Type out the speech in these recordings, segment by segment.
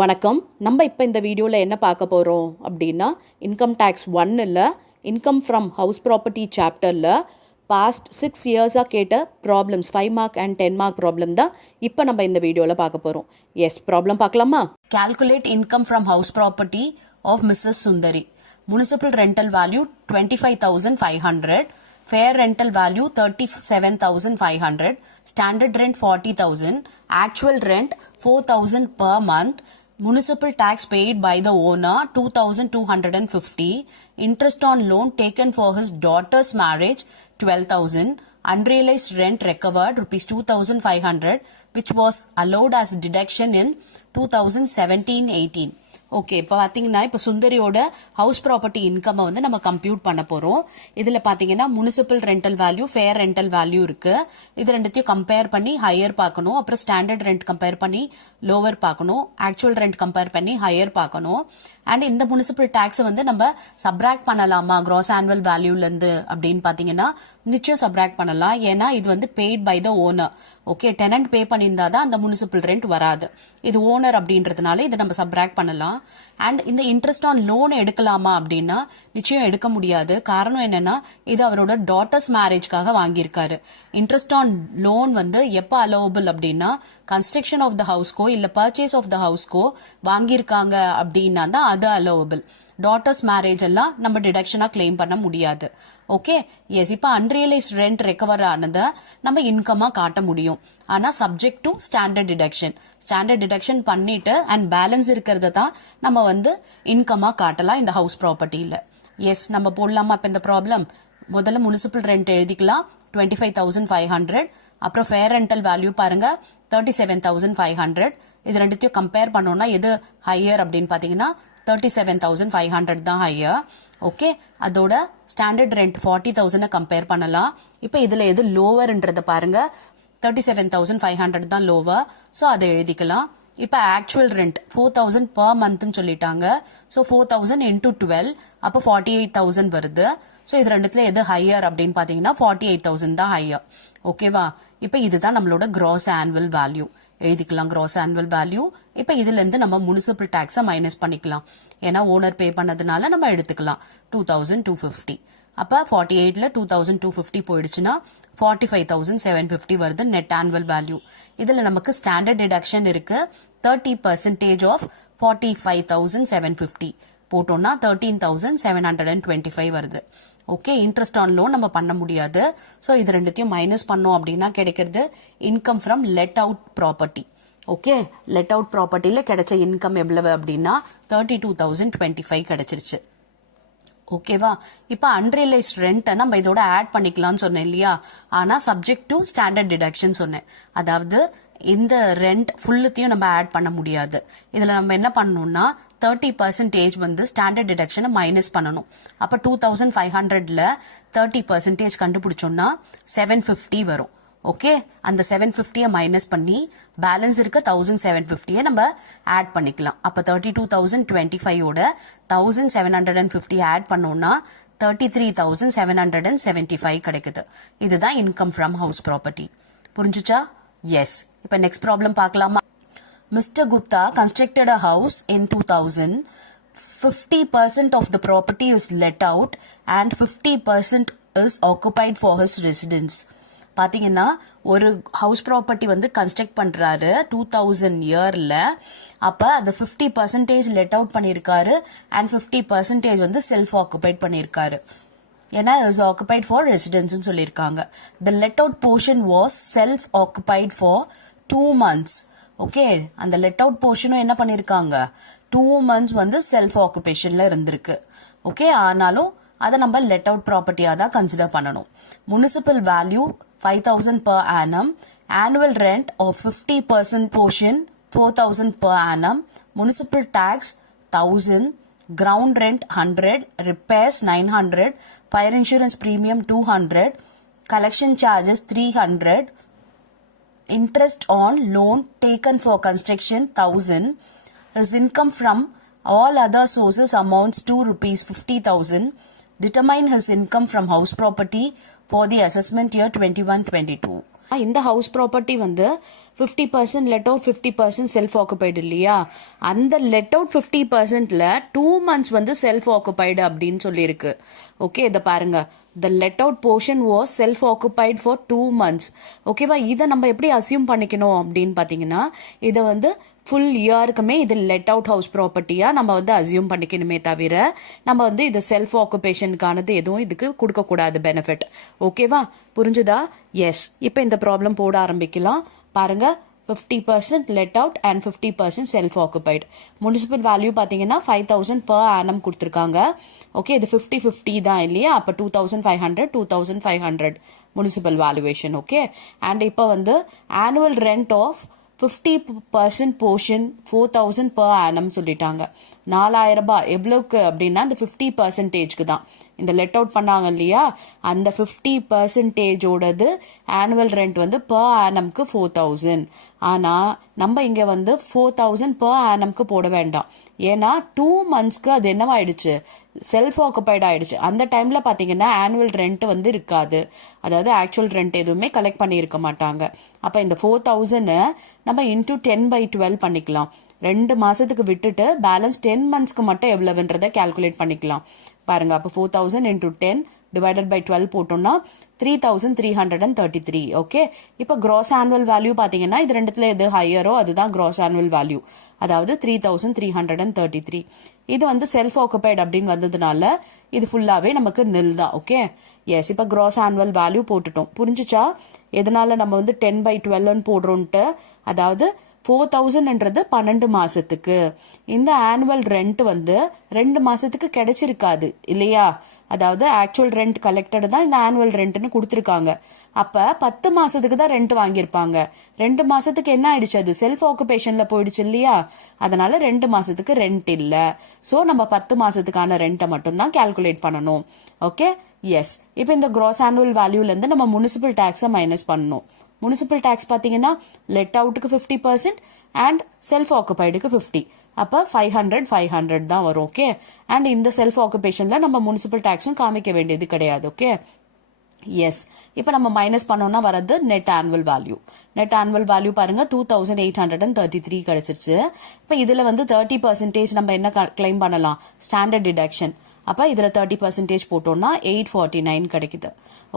வணக்கம். நம்ம இப்போ இந்த வீடியோவில் என்ன பார்க்க போகிறோம் அப்படின்னா, இன்கம் டேக்ஸ் 1ல் இன்கம் ஃப்ரம் ஹவுஸ் ப்ராப்பர்ட்டி சாப்டரில் பாஸ்ட் 6 இயர்ஸாக கேட்ட problems 5 mark and 10 mark problem தான் இப்போ நம்ம இந்த வீடியோவில் பார்க்க போகிறோம். எஸ், ப்ராப்ளம் பார்க்கலாமா? Calculate income from house property of Mrs. Sundari. Municipal rental value 25,500. Fair rental value 37,500. Standard rent 40,000. Actual rent 4,000 per month. Municipal tax paid by the owner 2,250. Interest on loan taken for his daughter's marriage 12,000. Unrealized rent recovered rupees 2,500, which was allowed as deduction in 2017-18. Okay, இப்போ பார்த்தீங்கன்னா இப்போ சுந்தரியோட house property income வந்து நம்ம compute பண்ண போகிறோம். இதில் பார்த்தீங்கன்னா municipal rental value, fair rental value இருக்கு. இது ரெண்டுத்தையும் கம்பேர் பண்ணி ஹையர் பார்க்கணும். அப்புறம் ஸ்டாண்டர்ட் ரெண்ட் கம்பேர் பண்ணி லோவர் பார்க்கணும். ஆக்சுவல் ரெண்ட் கம்பேர் பண்ணி ஹையர் பார்க்கணும். அண்ட் இந்த முனிசிபல் டேக்ஸை வந்து நம்ம சப்ராக்ட் பண்ணலாமா கிராஸ் ஆனுவல் வேல்யூலேருந்து அப்படின்னு பார்த்தீங்கன்னா நிச்சயம் சப்ராக்ட் பண்ணலாம். ஏன்னா இது வந்து paid by the owner. Okay, tenant pay பண்ணியிருந்தா தான் அந்த முனிசிபல் ரெண்ட் வராது. இது ஓனர் அப்படின்றதுனால இதை நம்ம சப்ராக்ட் பண்ணலாம். அண்ட் இந்த இன்ட்ரெஸ்ட் ஆன் லோன் எடுக்கலாமா அப்படின்னா நிச்சயம் எடுக்க முடியாது. காரணம் என்னன்னா இது அவரோட டாட்டர்ஸ் மேரேஜ்க்காக வாங்கியிருக்காரு. இன்ட்ரெஸ்ட் ஆன் லோன் வந்து எப்போ அலோவபிள் அப்படின்னா கன்ஸ்ட்ரக்ஷன் ஆஃப் த ஹவுஸ்க்கோ இல்லை பர்ச்சேஸ் ஆஃப் த ஹவுஸ்க்கோ வாங்கியிருக்காங்க அப்படின்னா தான் அது அலோவபிள். டாட்டர்ஸ் மேரேஜ் எல்லாம் நம்ம டிடக்ஷனாக கிளைம் பண்ண முடியாது. Okay, yes. இப்போ அன்ரியலைஸ்ட் ரெண்ட் ரெக்கவர் ஆனதை நம்ம இன்கமாக காட்ட முடியும். ஆனால் subject to standard deduction. Standard deduction பண்ணிட்டு அண்ட் பேலன்ஸ் இருக்கிறத தான் நம்ம வந்து இன்கமாக காட்டலாம் இந்த ஹவுஸ் ப்ராப்பர்ட்டியில். எஸ், நம்ம போடலாமா இப்போ இந்த ப்ராப்ளம்? முதல்ல முனிசிபல் ரெண்ட் எழுதிக்கலாம் 25,500. அப்புறம் ஃபேர் ரெண்டல் வேல்யூ பாருங்க 37,500. இது ரெண்டுத்தையும் கம்பேர் பண்ணோம்னா எது ஹையர் அப்படின்னு பார்த்தீங்கன்னா 37,500 தான் ஹையர். ஓகே, அதோட ஸ்டாண்டர்ட் ரெண்ட் 40,000 கம்பேர் பண்ணலாம். இப்போ இதில் எது லோவர்ன்றதை பாருங்க. 37,500 தான் லோவர். ஸோ அதை எழுதிக்கலாம். இப்போ ஆக்சுவல் ரெண்ட் 4,000 per monthன்னு சொல்லிட்டாங்க. ஸோ 4,000 into 12 அப்போ 48,000 வருது. ஸோ இது ரெண்டுத்துல எது ஹையர் அப்படின்னு பார்த்தீங்கன்னா 48,000 தான் ஹையர். ஓகேவா? இப்போ இதுதான் நம்மளோட கிராஸ் ஆனுவல் வேல்யூ. எழுதிக்கலாம் கிராஸ் ஆனுவல் வேல்யூ. இப்போ இதுலேருந்து நம்ம முனிசிபல் டேக்ஸை மைனஸ் பண்ணிக்கலாம். ஏன்னா ஓனர் பே பண்ணதுனால நம்ம எடுத்துக்கலாம் 2,250. அப்போ 48ல் 2,250 போயிடுச்சுன்னா 45,750 வருது நெட் ஆனுவல் வேல்யூ. இதில் நமக்கு ஸ்டாண்டர்ட் டிடக்ஷன் இருக்கு 30% ஆஃப் 45,750 போட்டோம்னா 13,725 வருது. ஓகே, இன்ட்ரெஸ்ட் ஆன் லோன் நம்ம பண்ண முடியாது. ஸோ இது ரெண்டுத்தையும் மைனஸ் பண்ணோம் அப்படின்னா கிடைக்கிறது income from let out property. Okay, let out ப்ராப்பர்ட்டியில் கிடைச்ச இன்கம் எவ்வளவு அப்படின்னா 32,025 கிடைச்சிருச்சு. ஓகேவா? இப்போ அன்ரியலைஸ்ட் ரெண்ட்டை நம்ம இதோட ஆட் பண்ணிக்கலாம்னு சொன்னேன் இல்லையா? ஆனால் சப்ஜெக்ட் டு ஸ்டாண்டர்ட் டிடக்ஷன் சொன்னேன். அதாவது இந்த ரெண்ட் ஃபுல்லுத்தையும் நம்ம ஆட் பண்ண முடியாது. இதில் நம்ம என்ன பண்ணணும்னா 30% வந்து ஸ்டாண்டர்ட் டிடக்ஷனை மைனஸ் பண்ணணும். அப்போ 2,500ல் 30% கண்டுபிடிச்சோம்னா 750 வரும். ஓகே, அந்த 750 மைனஸ் பண்ணி பேலன்ஸ் இருக்க 1,750 நம்ம ஆட் பண்ணிக்கலாம். அப்போ 32,025ஓட 1,750 ஆட் பண்ணோம்னா 33,775 கிடைக்குது. இதுதான் இன்கம் ஃப்ரம் ஹவுஸ் ப்ராப்பர்ட்டி. புரிஞ்சுச்சா? எஸ். இப்போ நெக்ஸ்ட் ப்ராப்ளம் பார்க்கலாமா? Mr. Gupta constructed a house in 2000. 50% of the property is let out and 50% is occupied for his residence. பார்த்தீங்கன்னா ஒரு ஹவுஸ் ப்ராப்பர்ட்டி வந்து கன்ஸ்ட்ரக்ட் பண்ணுறாரு 2000 இயரில். அப்போ அந்த 50% லெட் அவுட் பண்ணியிருக்காரு அண்ட் 50% வந்து செல்ஃப் ஆக்குபைட் பண்ணியிருக்காரு. ஏன்னா இஸ் ஆக்குபைட் ஃபார் ரெசிடென்ஸ்னு சொல்லியிருக்காங்க. The let out portion was self occupied for 2 months. Okay, அந்த லெட் அவுட் போர்ஷனும் என்ன பண்ணியிருக்காங்க 2 months வந்து செல்ஃப் ஆக்குபேஷன்ல இருந்திருக்கு. ஓகே, ஆனாலும் அதை நம்ம லெட் அவுட் ப்ராப்பர்ட்டியாக தான் கன்சிடர் பண்ணணும். Municipal value 5,000 per annum. Annual rent of 50% portion 4,000 per annum. Municipal tax 1,000. Ground rent 100. Repairs 900. Fire insurance premium 200. Collection charges 300. Interest on loan taken for construction 1,000. His income from all other sources amounts to rupees 50,000. Determine his income from house property for the assessment year 21-22. இந்த house property வந்து 50% let out 50% self occupied இல்லையா, அந்த let out 50%ல 2 months வந்து self occupied அப்படின்னு சொல்லியிருக்கு. Okay, இதை பாருங்க, the let out portion was self occupied for 2 months. ஓகேவா, இதை நம்ம எப்படி அசியூம் பண்ணிக்கணும் அப்படின்னு பார்த்தீங்கன்னா, இதை வந்து ஃபுல் இயருக்குமே இது லெட் அவுட் ஹவுஸ் ப்ராப்பர்ட்டியாக நம்ம வந்து அசியூம் பண்ணிக்கணுமே தவிர நம்ம வந்து இது செல்ஃப் ஆக்குபேஷனுக்கானது எதுவும் இதுக்கு கொடுக்கக்கூடாது பெனிஃபிட். ஓகேவா, புரிஞ்சுதா? எஸ். இப்போ இந்த ப்ராப்ளம் போட ஆரம்பிக்கலாம். பாருங்க, 50% let out and 50% self occupied. Municipal value பார்த்தீங்கன்னா 5000 per annum கொடுத்துருக்காங்க. ஓகே, இது 50-50 தான் இல்லையா, அப்போ 2500 முனிசிபல் வேல்யூவேஷன். ஓகே, அண்ட் இப்போ வந்து annual rent of 50% portion 4000 per annum சொல்லிட்டாங்க. 4000 ரூபாய் எவ்வளவுக்கு அப்படின்னா இந்த 50%க்கு தான். இந்த லெட் அவுட் பண்ணாங்க இல்லையா, அந்த 50%ஓடது ஆனுவல் ரெண்ட் வந்து per annumக்கு 4000. ஆனால் நம்ம இங்கே வந்து 4000 per annumக்கு போட வேண்டாம். ஏன்னா 2 monthsக்கு அது என்னவாயிடுச்சு, செல்ஃப் ஆக்குபைட் ஆயிடுச்சு. அந்த டைம்ல பார்த்தீங்கன்னா ஆனுவல் ரெண்ட் வந்து இருக்காது, அதாவது ஆக்சுவல் ரெண்ட் எதுவுமே கலெக்ட் பண்ணியிருக்க மாட்டாங்க. அப்போ இந்த 4000 நம்ம இன்டூ 10/12 பண்ணிக்கலாம். 2 மாசத்துக்கு விட்டுட்டு பேலன்ஸ் 10 monthsக்கு மட்டும் எவ்வளவுன்றதை கால்குலேட் பண்ணிக்கலாம். பாருங்க, அப்போ 4000 இன்டூ 10 டிவைடட் பை 12 போட்டோம்னா 3333. ஓகே, இப்போ கிராஸ் ஆனுவல் வேல்யூ பார்த்தீங்கன்னா இது ரெண்டுத்துல எது ஹையரோ அதுதான் கிராஸ் ஆனுவல் வேல்யூ, அதாவது 3333. இது வந்து செல்ஃப் ஆக்குபைட் அப்படின்னு வந்ததுனால இது ஃபுல்லாவே நமக்கு நில் தான். Okay, yes. இப்போ கிராஸ் ஆனுவல் வேல்யூ போட்டுட்டோம். புரிஞ்சுச்சா எதனால நம்ம வந்து 10/12 போடுறோன்ட்டு? அதாவது 4000ன்றது 12 மாசத்துக்கு, இந்த ஆனுவல் ரெண்ட் வந்து 2 மாசத்துக்கு கிடைச்சிருக்காது இல்லையா, அதாவது ஆக்சுவல் ரெண்ட் கலெக்டட் தான் இந்த ஆனுவல் ரெண்ட்னு கொடுத்துருக்காங்க. அப்ப 10 மாசத்துக்கு தான் ரெண்ட் வாங்கியிருப்பாங்க. 2 மாசத்துக்கு என்ன ஆயிடுச்சு, அது செல்ஃப் ஆக்குபேஷன்ல போயிடுச்சு இல்லையா, அதனால 2 மாசத்துக்கு ரெண்ட் இல்ல. சோ நம்ம 10 மாசத்துக்கான ரெண்ட்டை மட்டும் தான் கால்குலேட் பண்ணணும். Okay, yes. இப்போ இந்த கிராஸ் ஆனுவல் வேல்யூல இருந்து நம்ம முனிசிபல் டாக்ஸை மைனஸ் பண்ணணும். முனிசிபல் டாக்ஸ் பார்த்தீங்கன்னா லெட் அவுட்டுக்கு 50% அண்ட் செல்ஃப் ஆக்குபைடுக்கு 50. அப்போ 500 தான் வரும். ஓகே, அண்ட் இந்த செல்ஃப் ஆக்குபேஷன்ல நம்ம முனிசிபல் டாக்ஸும் காமிக்க வேண்டியது கிடையாது. Okay, yes. இப்போ நம்ம மைனஸ் பண்ணோம்னா வரது net annual value. Net annual value பாருங்க 2833 கிடைச்சிருச்சு. இப்போ இதுல வந்து 30% நம்ம என்ன கிளைம் பண்ணலாம், ஸ்டாண்டர்ட் டிடக்ஷன். அப்ப இதுல 30% போட்டோம்னா 849 கிடைக்குது.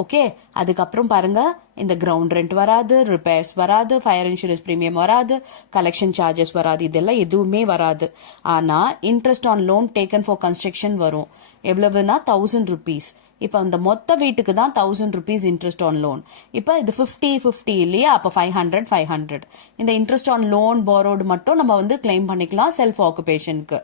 ஓகே, அதுக்கப்புறம் பாருங்க, இந்த கிரவுண்ட் ரெண்ட் வராது, ரிப்பேர்ஸ் வராது, ஃபயர் இன்சூரன்ஸ் பிரீமியம் வராது, கலெக்ஷன் சார்ஜஸ் வராது, இதெல்லாம் எதுவுமே வராது. ஆனா interest on loan taken for construction வரும். எவ்வளவுனா 1000 rupees. இப்போ இந்த மொத்த வீட்டுக்கு தான் 1000 rupees இன்ட்ரெஸ்ட் ஆன் லோன். இப்போ இது 50-50 இல்லையா, அப்போ 500. இந்த இன்ட்ரெஸ்ட் ஆன் லோன் போரோடு மட்டும் நம்ம வந்து கிளைம் பண்ணிக்கலாம் செல்ஃப் ஆக்குபேஷனுக்கு.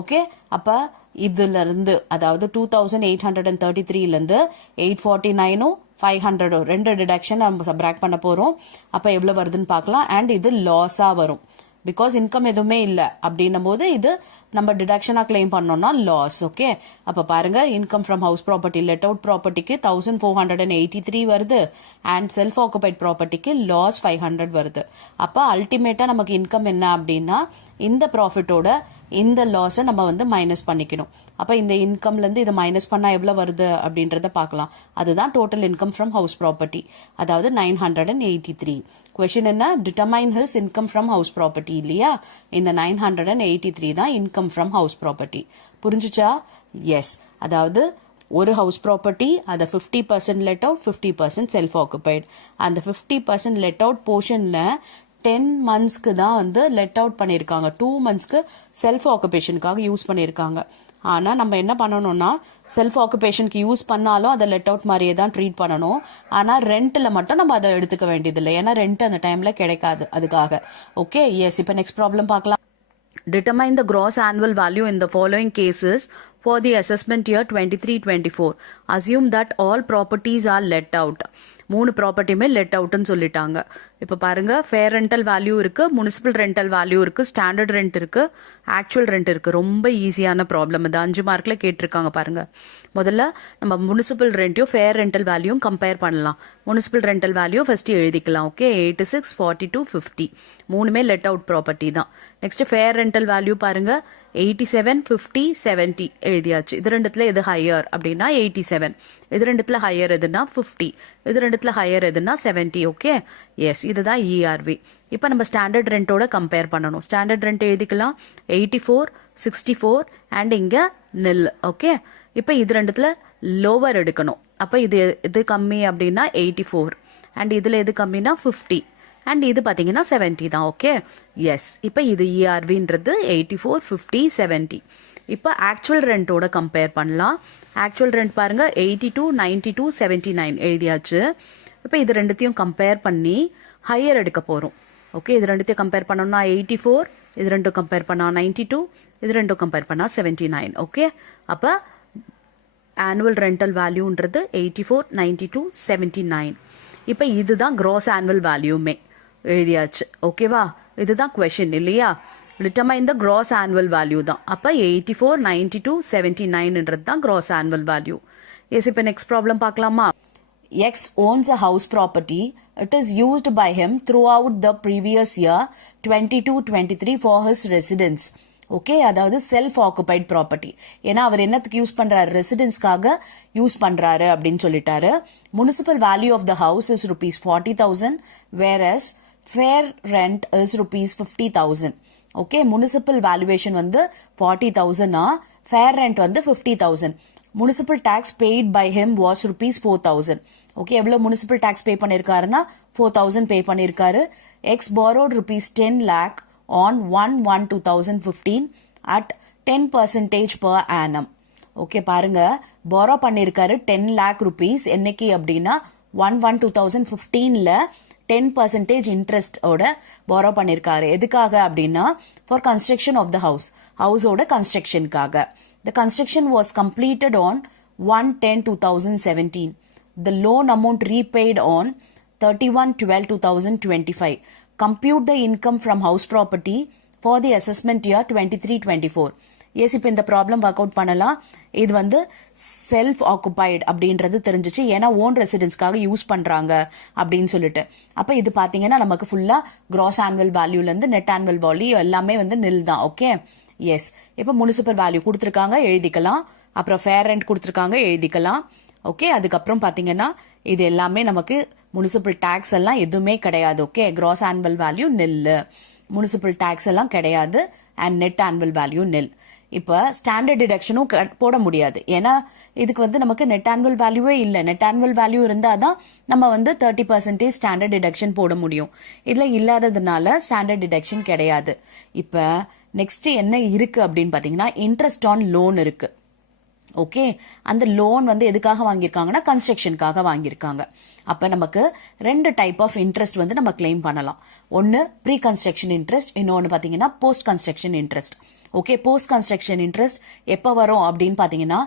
ஓகே, அப்ப இதுல இருந்து அதாவது 2833ல இருந்து 849 500 ரெண்டு டிடக்ஷன் நம்ம சப்ராக்ட் பண்ண போறோம். அப்ப எவ்வளவு வருதுன்னு பார்க்கலாம். அண்ட் இது லாஸா வரும், பிகாஸ் இன்கம் எதுவுமே இல்லை அப்படின்னும் போது இது நம்ம டிடக்ஷனா கிளைம் பண்ணோம்னா லாஸ். ஓகே, அப்ப பாருங்க, income from house property let out ப்ராப்பர்ட்டிக்கு 1483 வருது அண்ட் செல்ஃப் ஆக்குபைட் ப்ராப்பர்ட்டிக்கு லாஸ் 500 வருது. அப்ப அல்டிமேட்டா நமக்கு இன்கம் என்ன அப்படின்னா இந்த ப்ராஃபிட்டோட இந்த லாஸை நம்ம வந்து மைனஸ் பண்ணிக்கணும். அப்ப இந்த இன்கம்ல இருந்து இதை மைனஸ் பண்ணா எவ்வளவு வருது அப்படின்றத பார்க்கலாம். அதுதான் total income from house property, அதாவது 983. கொஸ்டின் என்ன, determine his income from house property இல்லையா, இந்த 983 தான் இன்கம் ஃப்ரம் ஹவுஸ் ப்ராப்பர்ட்டி. புரிஞ்சுச்சா? எஸ். அதாவது ஒரு ஹவுஸ் ப்ராப்பர்ட்டி, அதை 50% லெட் அவுட் 50% செல்ஃப் ஆக்குபைட். அந்த 50% லெட் அவுட் போர்ஷன்ல 10 monthsக்கு தான் வந்து லெட் அவுட் பண்ணியிருக்காங்க, 2 monthsக்கு செல்ஃப் ஆக்குபேஷனுக்காக யூஸ் பண்ணியிருக்காங்க. ஆனால் நம்ம என்ன பண்ணணும்னா செல்ஃப் ஆக்குபேஷனுக்கு யூஸ் பண்ணாலும் அதை லெட் அவுட் மாதிரியே தான் ட்ரீட் பண்ணணும். ஆனால் ரெண்ட்டில் மட்டும் நம்ம அதை எடுத்துக்க வேண்டியதில்லை, ஏன்னா ரெண்ட் அந்த டைமில் கிடைக்காது அதுக்காக. Okay, yes. இப்போ நெக்ஸ்ட் ப்ராப்ளம் பார்க்கலாம். Determine the gross annual value in the following cases for the assessment year 23-24. Assume that all properties are let out. 3 ப்ராப்பர்ட்டியுமே let அவுட்னு சொல்லிட்டாங்க. இப்போ பாருங்க, ஃபேர் ரெண்டல் வேல்யூ இருக்கு, முனிசிபல் ரெண்டல் வேல்யூ இருக்கு, standard rent இருக்கு, actual rent இருக்கு. ரொம்ப ஈஸியான problem இது, 5 மார்க்ல கேட்டிருக்காங்க பாருங்க. முதல்ல நம்ம முனிசிபல் ரெண்ட்டையும் ஃபேர் ரெண்டல் வேல்யூவும் கம்பேர் பண்ணலாம். முனிசிபல் ரெண்டல் வேல்யூ ஃபர்ஸ்ட் எழுதிக்கலாம். ஓகே, 86, 42, 50 மூணுமே லெட் அவுட் ப்ராப்பர்ட்டி தான். நெக்ஸ்ட் ஃபேர் ரெண்டல் வேல்யூ பாருங்க, 87, 50, 70 எழுதியாச்சு. இது ரெண்டுத்துல எது ஹையர் அப்படின்னா 87, இது ரெண்டுத்துல ஹையர் எதுனா 50, இது ரெண்டுத்துல ஹையர் எதுனா 70. ஓகே, எஸ், இதுதான் இஆர்வி. இப்போ நம்ம ஸ்டாண்டர்ட் ரெண்டோட கம்பேர் பண்ணணும். ஸ்டாண்டர்ட் ரெண்ட் எழுதிக்கலாம் 84, 64 அண்ட் இங்கே நில். ஓகே, இப்போ இது ரெண்டுத்துல லோவர் எடுக்கணும். அப்போ இது கம்மி அப்படின்னா 84 அண்ட் இதில் எது கம்மினா 50 அண்ட் இது பார்த்தீங்கன்னா 70 தான். Okay, yes. இப்போ இது இஆர்வின்றது 84, 50, 70. இப்போ ஆக்சுவல் ரெண்டோட கம்பேர் பண்ணலாம். ஆக்சுவல் ரெண்ட் பாருங்க 82, 92, 79 எழுதியாச்சு. இப்போ இது ரெண்டுத்தையும் கம்பேர் பண்ணி ஹையர் எடுக்க போகிறோம். ஓகே, இது ரெண்டுத்தையும் கம்பேர் பண்ணோம்னா 84, இது ரெண்டும் கம்பேர் பண்ணால் 92, இது ரெண்டும் கம்பேர் பண்ணால் 79. ஓகே, அப்போ ஆனுவல் ரெண்டல் வேல்யூன்றது 84, 92, 79. இப்போ இதுதான் க்ராஸ் ஆனுவல் வேல்யூமே எழுதியாச்சு. ஓகேவா, இதுதான் கொஷின் இல்லையா? டிட்டர்மைன் த க்ராஸ் ஆனுவல் வேல்யூ தான். அப்போ 84, 92, 79ன்றது தான் க்ராஸ் ஆனுவல் வேல்யூ. எஸ், இப்போ நெக்ஸ்ட் ப்ராப்ளம் பார்க்கலாமா? X owns a house property. It is used by him throughout the previous year 22-23 for his residence. Okay, அதாவது செல்ஃப் ஆக்குபைட் ப்ராப்பர்ட்டி. ஏன்னா அவர் என்னத்துக்கு use பண்றாரு? ரெசிடென்ஸ்க்காக use பண்றாரு அப்படின்னு சொல்லிட்டாரு. Municipal value of the house is ₹40,000 whereas fair rent is ₹50,000. Okay, municipal valuation வந்து 40,000, fair rent வந்து 50,000. Municipal tax paid by him was ₹4,000. Okay, எவ்வளவு முனிசிபல் டாக்ஸ் பே பண்ணிருக்காருன்னா 4,000 பே பண்ணிருக்காரு. X borrowed ₹10 lakh on 1/1/2015 at 10% per annum. Okay, பாருங்க, borrow பண்ணிருக்காரு 10 lakh rupees என்னைக்கு அப்படின்னா 1/1/2015ல 10% interest ஓட borrow பண்ணிருக்காரு. எதுக்காக அப்படின்னா ஃபார் கன்ஸ்ட்ரக்ஷன் ஆஃப் த ஹவுஸோட கன்ஸ்ட்ரக்ஷனுக்காக. The construction was completed on 1/10/2017. The loan amount repaid on 31/12/2025. Compute the income from house property for the assessment year 23-24. S, இப்போ இந்த ப்ராப்ளம் ஒர்க் அவுட் பண்ணலாம். இது வந்து செல்ஃப் ஆக்குபைடு அப்படின்றது தெரிஞ்சிச்சு. ஏன்னா ஓன் ரெசிடென்ஸ்க்காக யூஸ் பண்றாங்க அப்படின்னு சொல்லிட்டு. அப்போ இது பார்த்தீங்கன்னா நமக்கு ஃபுல்லா கிராஸ் ஆனுவல் வேல்யூலேருந்து நெட் ஆனுவல் வேல்யூ எல்லாமே வந்து நில் தான். Okay, yes. இப்போ முனிசிபல் வேல்யூ கொடுத்துருக்காங்க, எழுதிக்கலாம். அப்புறம் ஃபேர் ரெண்ட் கொடுத்துருக்காங்க, எழுதிக்கலாம். ஓகே, அதுக்கப்புறம் பார்த்தீங்கன்னா இது எல்லாமே நமக்கு முனிசிபல் டேக்ஸ் எல்லாம் எதுவுமே கிடையாது. ஓகே, கிராஸ் ஆனுவல் வேல்யூ நில், முனிசிபல் டேக்ஸ் எல்லாம் கிடையாது அண்ட் நெட் ஆனுவல் வேல்யூ நில். இப்போ ஸ்டாண்டர்ட் டிடக்ஷனும் போட முடியாது. ஏன்னா இதுக்கு வந்து நமக்கு நெட் ஆனுவல் வேல்யூவே இல்லை. நெட் ஆனுவல் வேல்யூ இருந்தால் தான் நம்ம வந்து 30% ஸ்டாண்டர்ட் டிடக்ஷன் போட முடியும். இதில் இல்லாததுனால ஸ்டாண்டர்ட் டிடக்ஷன் கிடையாது. இப்போ நெக்ஸ்ட் என்ன இருக்கு அப்படின்னு பாத்தீங்கன்னா இன்ட்ரெஸ்ட் ஆன் லோன் இருக்கு. ஓகே, அந்த லோன் வந்து எதுக்காக வாங்கியிருக்காங்கன்னா கன்ஸ்ட்ரக்ஷனுக்காக வாங்கியிருக்காங்க. அப்ப நமக்கு ரெண்டு டைப் ஆஃப் இன்ட்ரெஸ்ட் வந்து நம்ம கிளைம் பண்ணலாம். ஒன்னு ப்ரீ கன்ஸ்ட்ரக்ஷன் இன்ட்ரெஸ்ட், இன்னொன்னு பாத்தீங்கன்னா post construction interest. Okay, post construction interest எப்ப வரும் அப்படின்னு பாத்தீங்கன்னா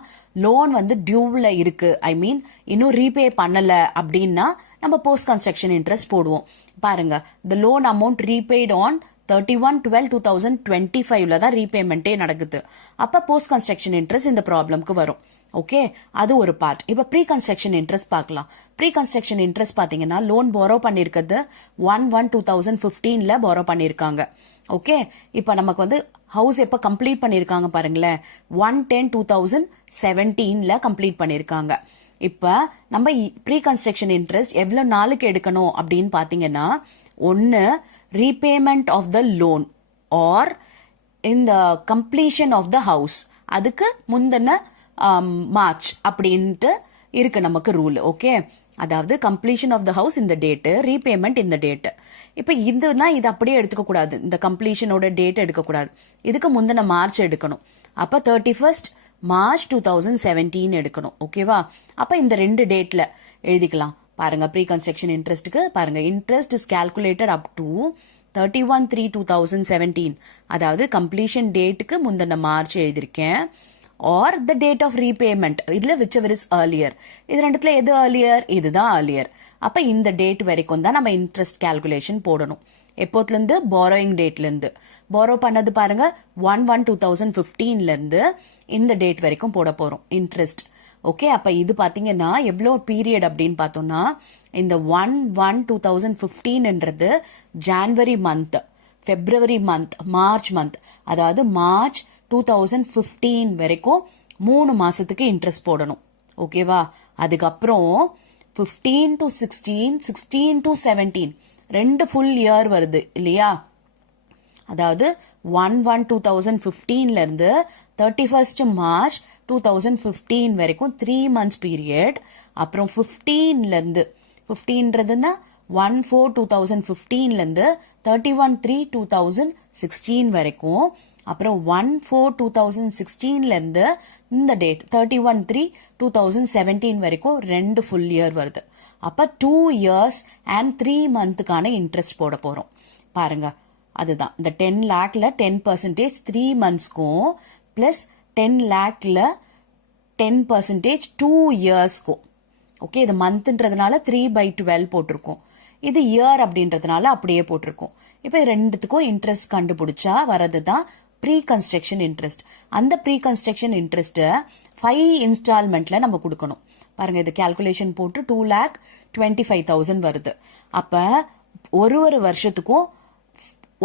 லோன் வந்து டியூவில் இருக்கு, ஐ மீன் இன்னும் ரீபே பண்ணல அப்படின்னா நம்ம போஸ்ட் கன்ஸ்ட்ரக்ஷன் இன்ட்ரெஸ்ட் போடுவோம். பாருங்க, த லோன் அமௌண்ட் ரீபேட் ஆன் 31/12/2025ல தான் ரீபேமெண்டே நடக்குது. அப்ப போஸ்ட் கன்ஸ்ட்ரக்ஷன் இன்ட்ரெஸ்ட் இந்த ப்ராப்ளம்க்கு வரும். ஓகே, அது ஒரு பார்ட். இப்ப ப்ரீ கன்ஸ்ட்ரக்ஷன் இன்ட்ரெஸ்ட் பார்க்கலாம். ப்ரீ கன்ஸ்ட்ரக்ஷன் இன்ட்ரெஸ்ட் பாத்தீங்கன்னா லோன் borrow பண்ணிருக்கிறது 1/1/2015ல borrow பண்ணிருக்காங்க. ஓகே, இப்ப நமக்கு வந்து ஹவுஸ் எப்ப கம்ப்ளீட் பண்ணிருக்காங்க பாருங்களேன், 1/10/2017ல கம்ப்ளீட் பண்ணிருக்காங்க. இப்ப நம்ம ப்ரீ கன்ஸ்ட்ரக்ஷன் இன்ட்ரெஸ்ட் எவ்வளவு நாளுக்கு எடுக்கணும் அப்படின்னு பாத்தீங்கன்னா ஒன்னு repayment of the loan or in the completion of the house, அதுக்கு முந்தின மார்ச் அப்படின்ட்டு இருக்கு நமக்கு ரூல். ஓகே, அதாவது கம்ப்ளீஷன் ஆஃப் த ஹவுஸ் இந்த டேட்டு, ரீபேமெண்ட் இந்த டேட்டு. இப்போ இதுனா இது அப்படியே எடுத்துக்க கூடாது, இந்த கம்ப்ளீஷனோட டேட் எடுக்கக்கூடாது, இதுக்கு முந்தின மார்ச் எடுக்கணும். அப்போ 31st March 2017 எடுக்கணும். ஓகேவா, அப்போ இந்த ரெண்டு டேட்ல எழுதிக்கலாம். பாருங்க, ப்ரீ கன்ஸ்ட்ரக்ஷன் இன்ட்ரெஸ்ட்டுக்கு பாருங்க, interest is calculated up to 31/3/2017, அதாவது கம்ப்ளீஷன் டேட்டுக்கு முந்தின மார்ச் எழுதியிருக்கேன். Or the date of repayment, இதுல whichever is earlier, இது ரெண்டுத்துல எது earlier, இதுதான் earlier. அப்ப இந்த டேட் வரைக்கும் தான் நம்ம இன்ட்ரெஸ்ட் கால்குலேஷன் போடணும். எப்போத்துல இருந்து? borrowing டேட்ல இருந்து. borrow பண்ணது பாருங்க 1/1/2015ல இருந்து இந்த டேட் வரைக்கும் போட போறோம் இன்ட்ரெஸ்ட். ஓகே, அப்போ இது பார்த்தீங்கன்னா எவ்வளோ பீரியட் அப்படின்னு பார்த்தோம்னா இந்த 1/1/2015ன்றது January month, February month, March month, அதாவது மார்ச் 2015 வரைக்கும் 3 மாசத்துக்கு இன்ட்ரெஸ்ட் போடணும். ஓகேவா? அதுக்கப்புறம் 15 to 16, 16 to 17 2 ஃபுல் இயர் வருது இல்லையா? அதாவது 1/1/2015 இருந்து 31st மார்ச் 2015 வரைக்கும் 3 months பீரியட். அப்புறம் 15ல இருந்து 15ன்றதுன்னா 1/4/2015 இருந்து 31/3/2016 வரைக்கும். அப்புறம் 1/4/2016 இருந்து இந்த டேட் 31/3/2017 வரைக்கும் 2 ஃபுல் இயர் வருது. அப்ப 2 years and 3 monthக்கான இன்ட்ரெஸ்ட் போட போறோம். பாருங்க, அதுதான் இந்த 10 lakhல 10% 3 monthsக்கும் பிளஸ் 10 lakhல 10% 2 yearsக்கும். ஓகே, இது மந்த்ன்றதுனால 3/12 போட்டிருக்கோம். இது இயர் அப்படின்றதுனால அப்படியே போட்டிருக்கோம். இப்போ ரெண்டுத்துக்கும் இன்ட்ரெஸ்ட் கண்டுபிடிச்சா வரது தான் ப்ரீ கன்ஸ்ட்ரக்ஷன் இன்ட்ரெஸ்ட். அந்த ப்ரீ கன்ஸ்ட்ரக்ஷன் இன்ட்ரெஸ்ட்டை 5 இன்ஸ்டால்மெண்ட்ல நம்ம கொடுக்கணும். பாருங்க, இது கால்குலேஷன் போட்டு 2,25,000 வருது. அப்ப ஒரு வருஷத்துக்கும்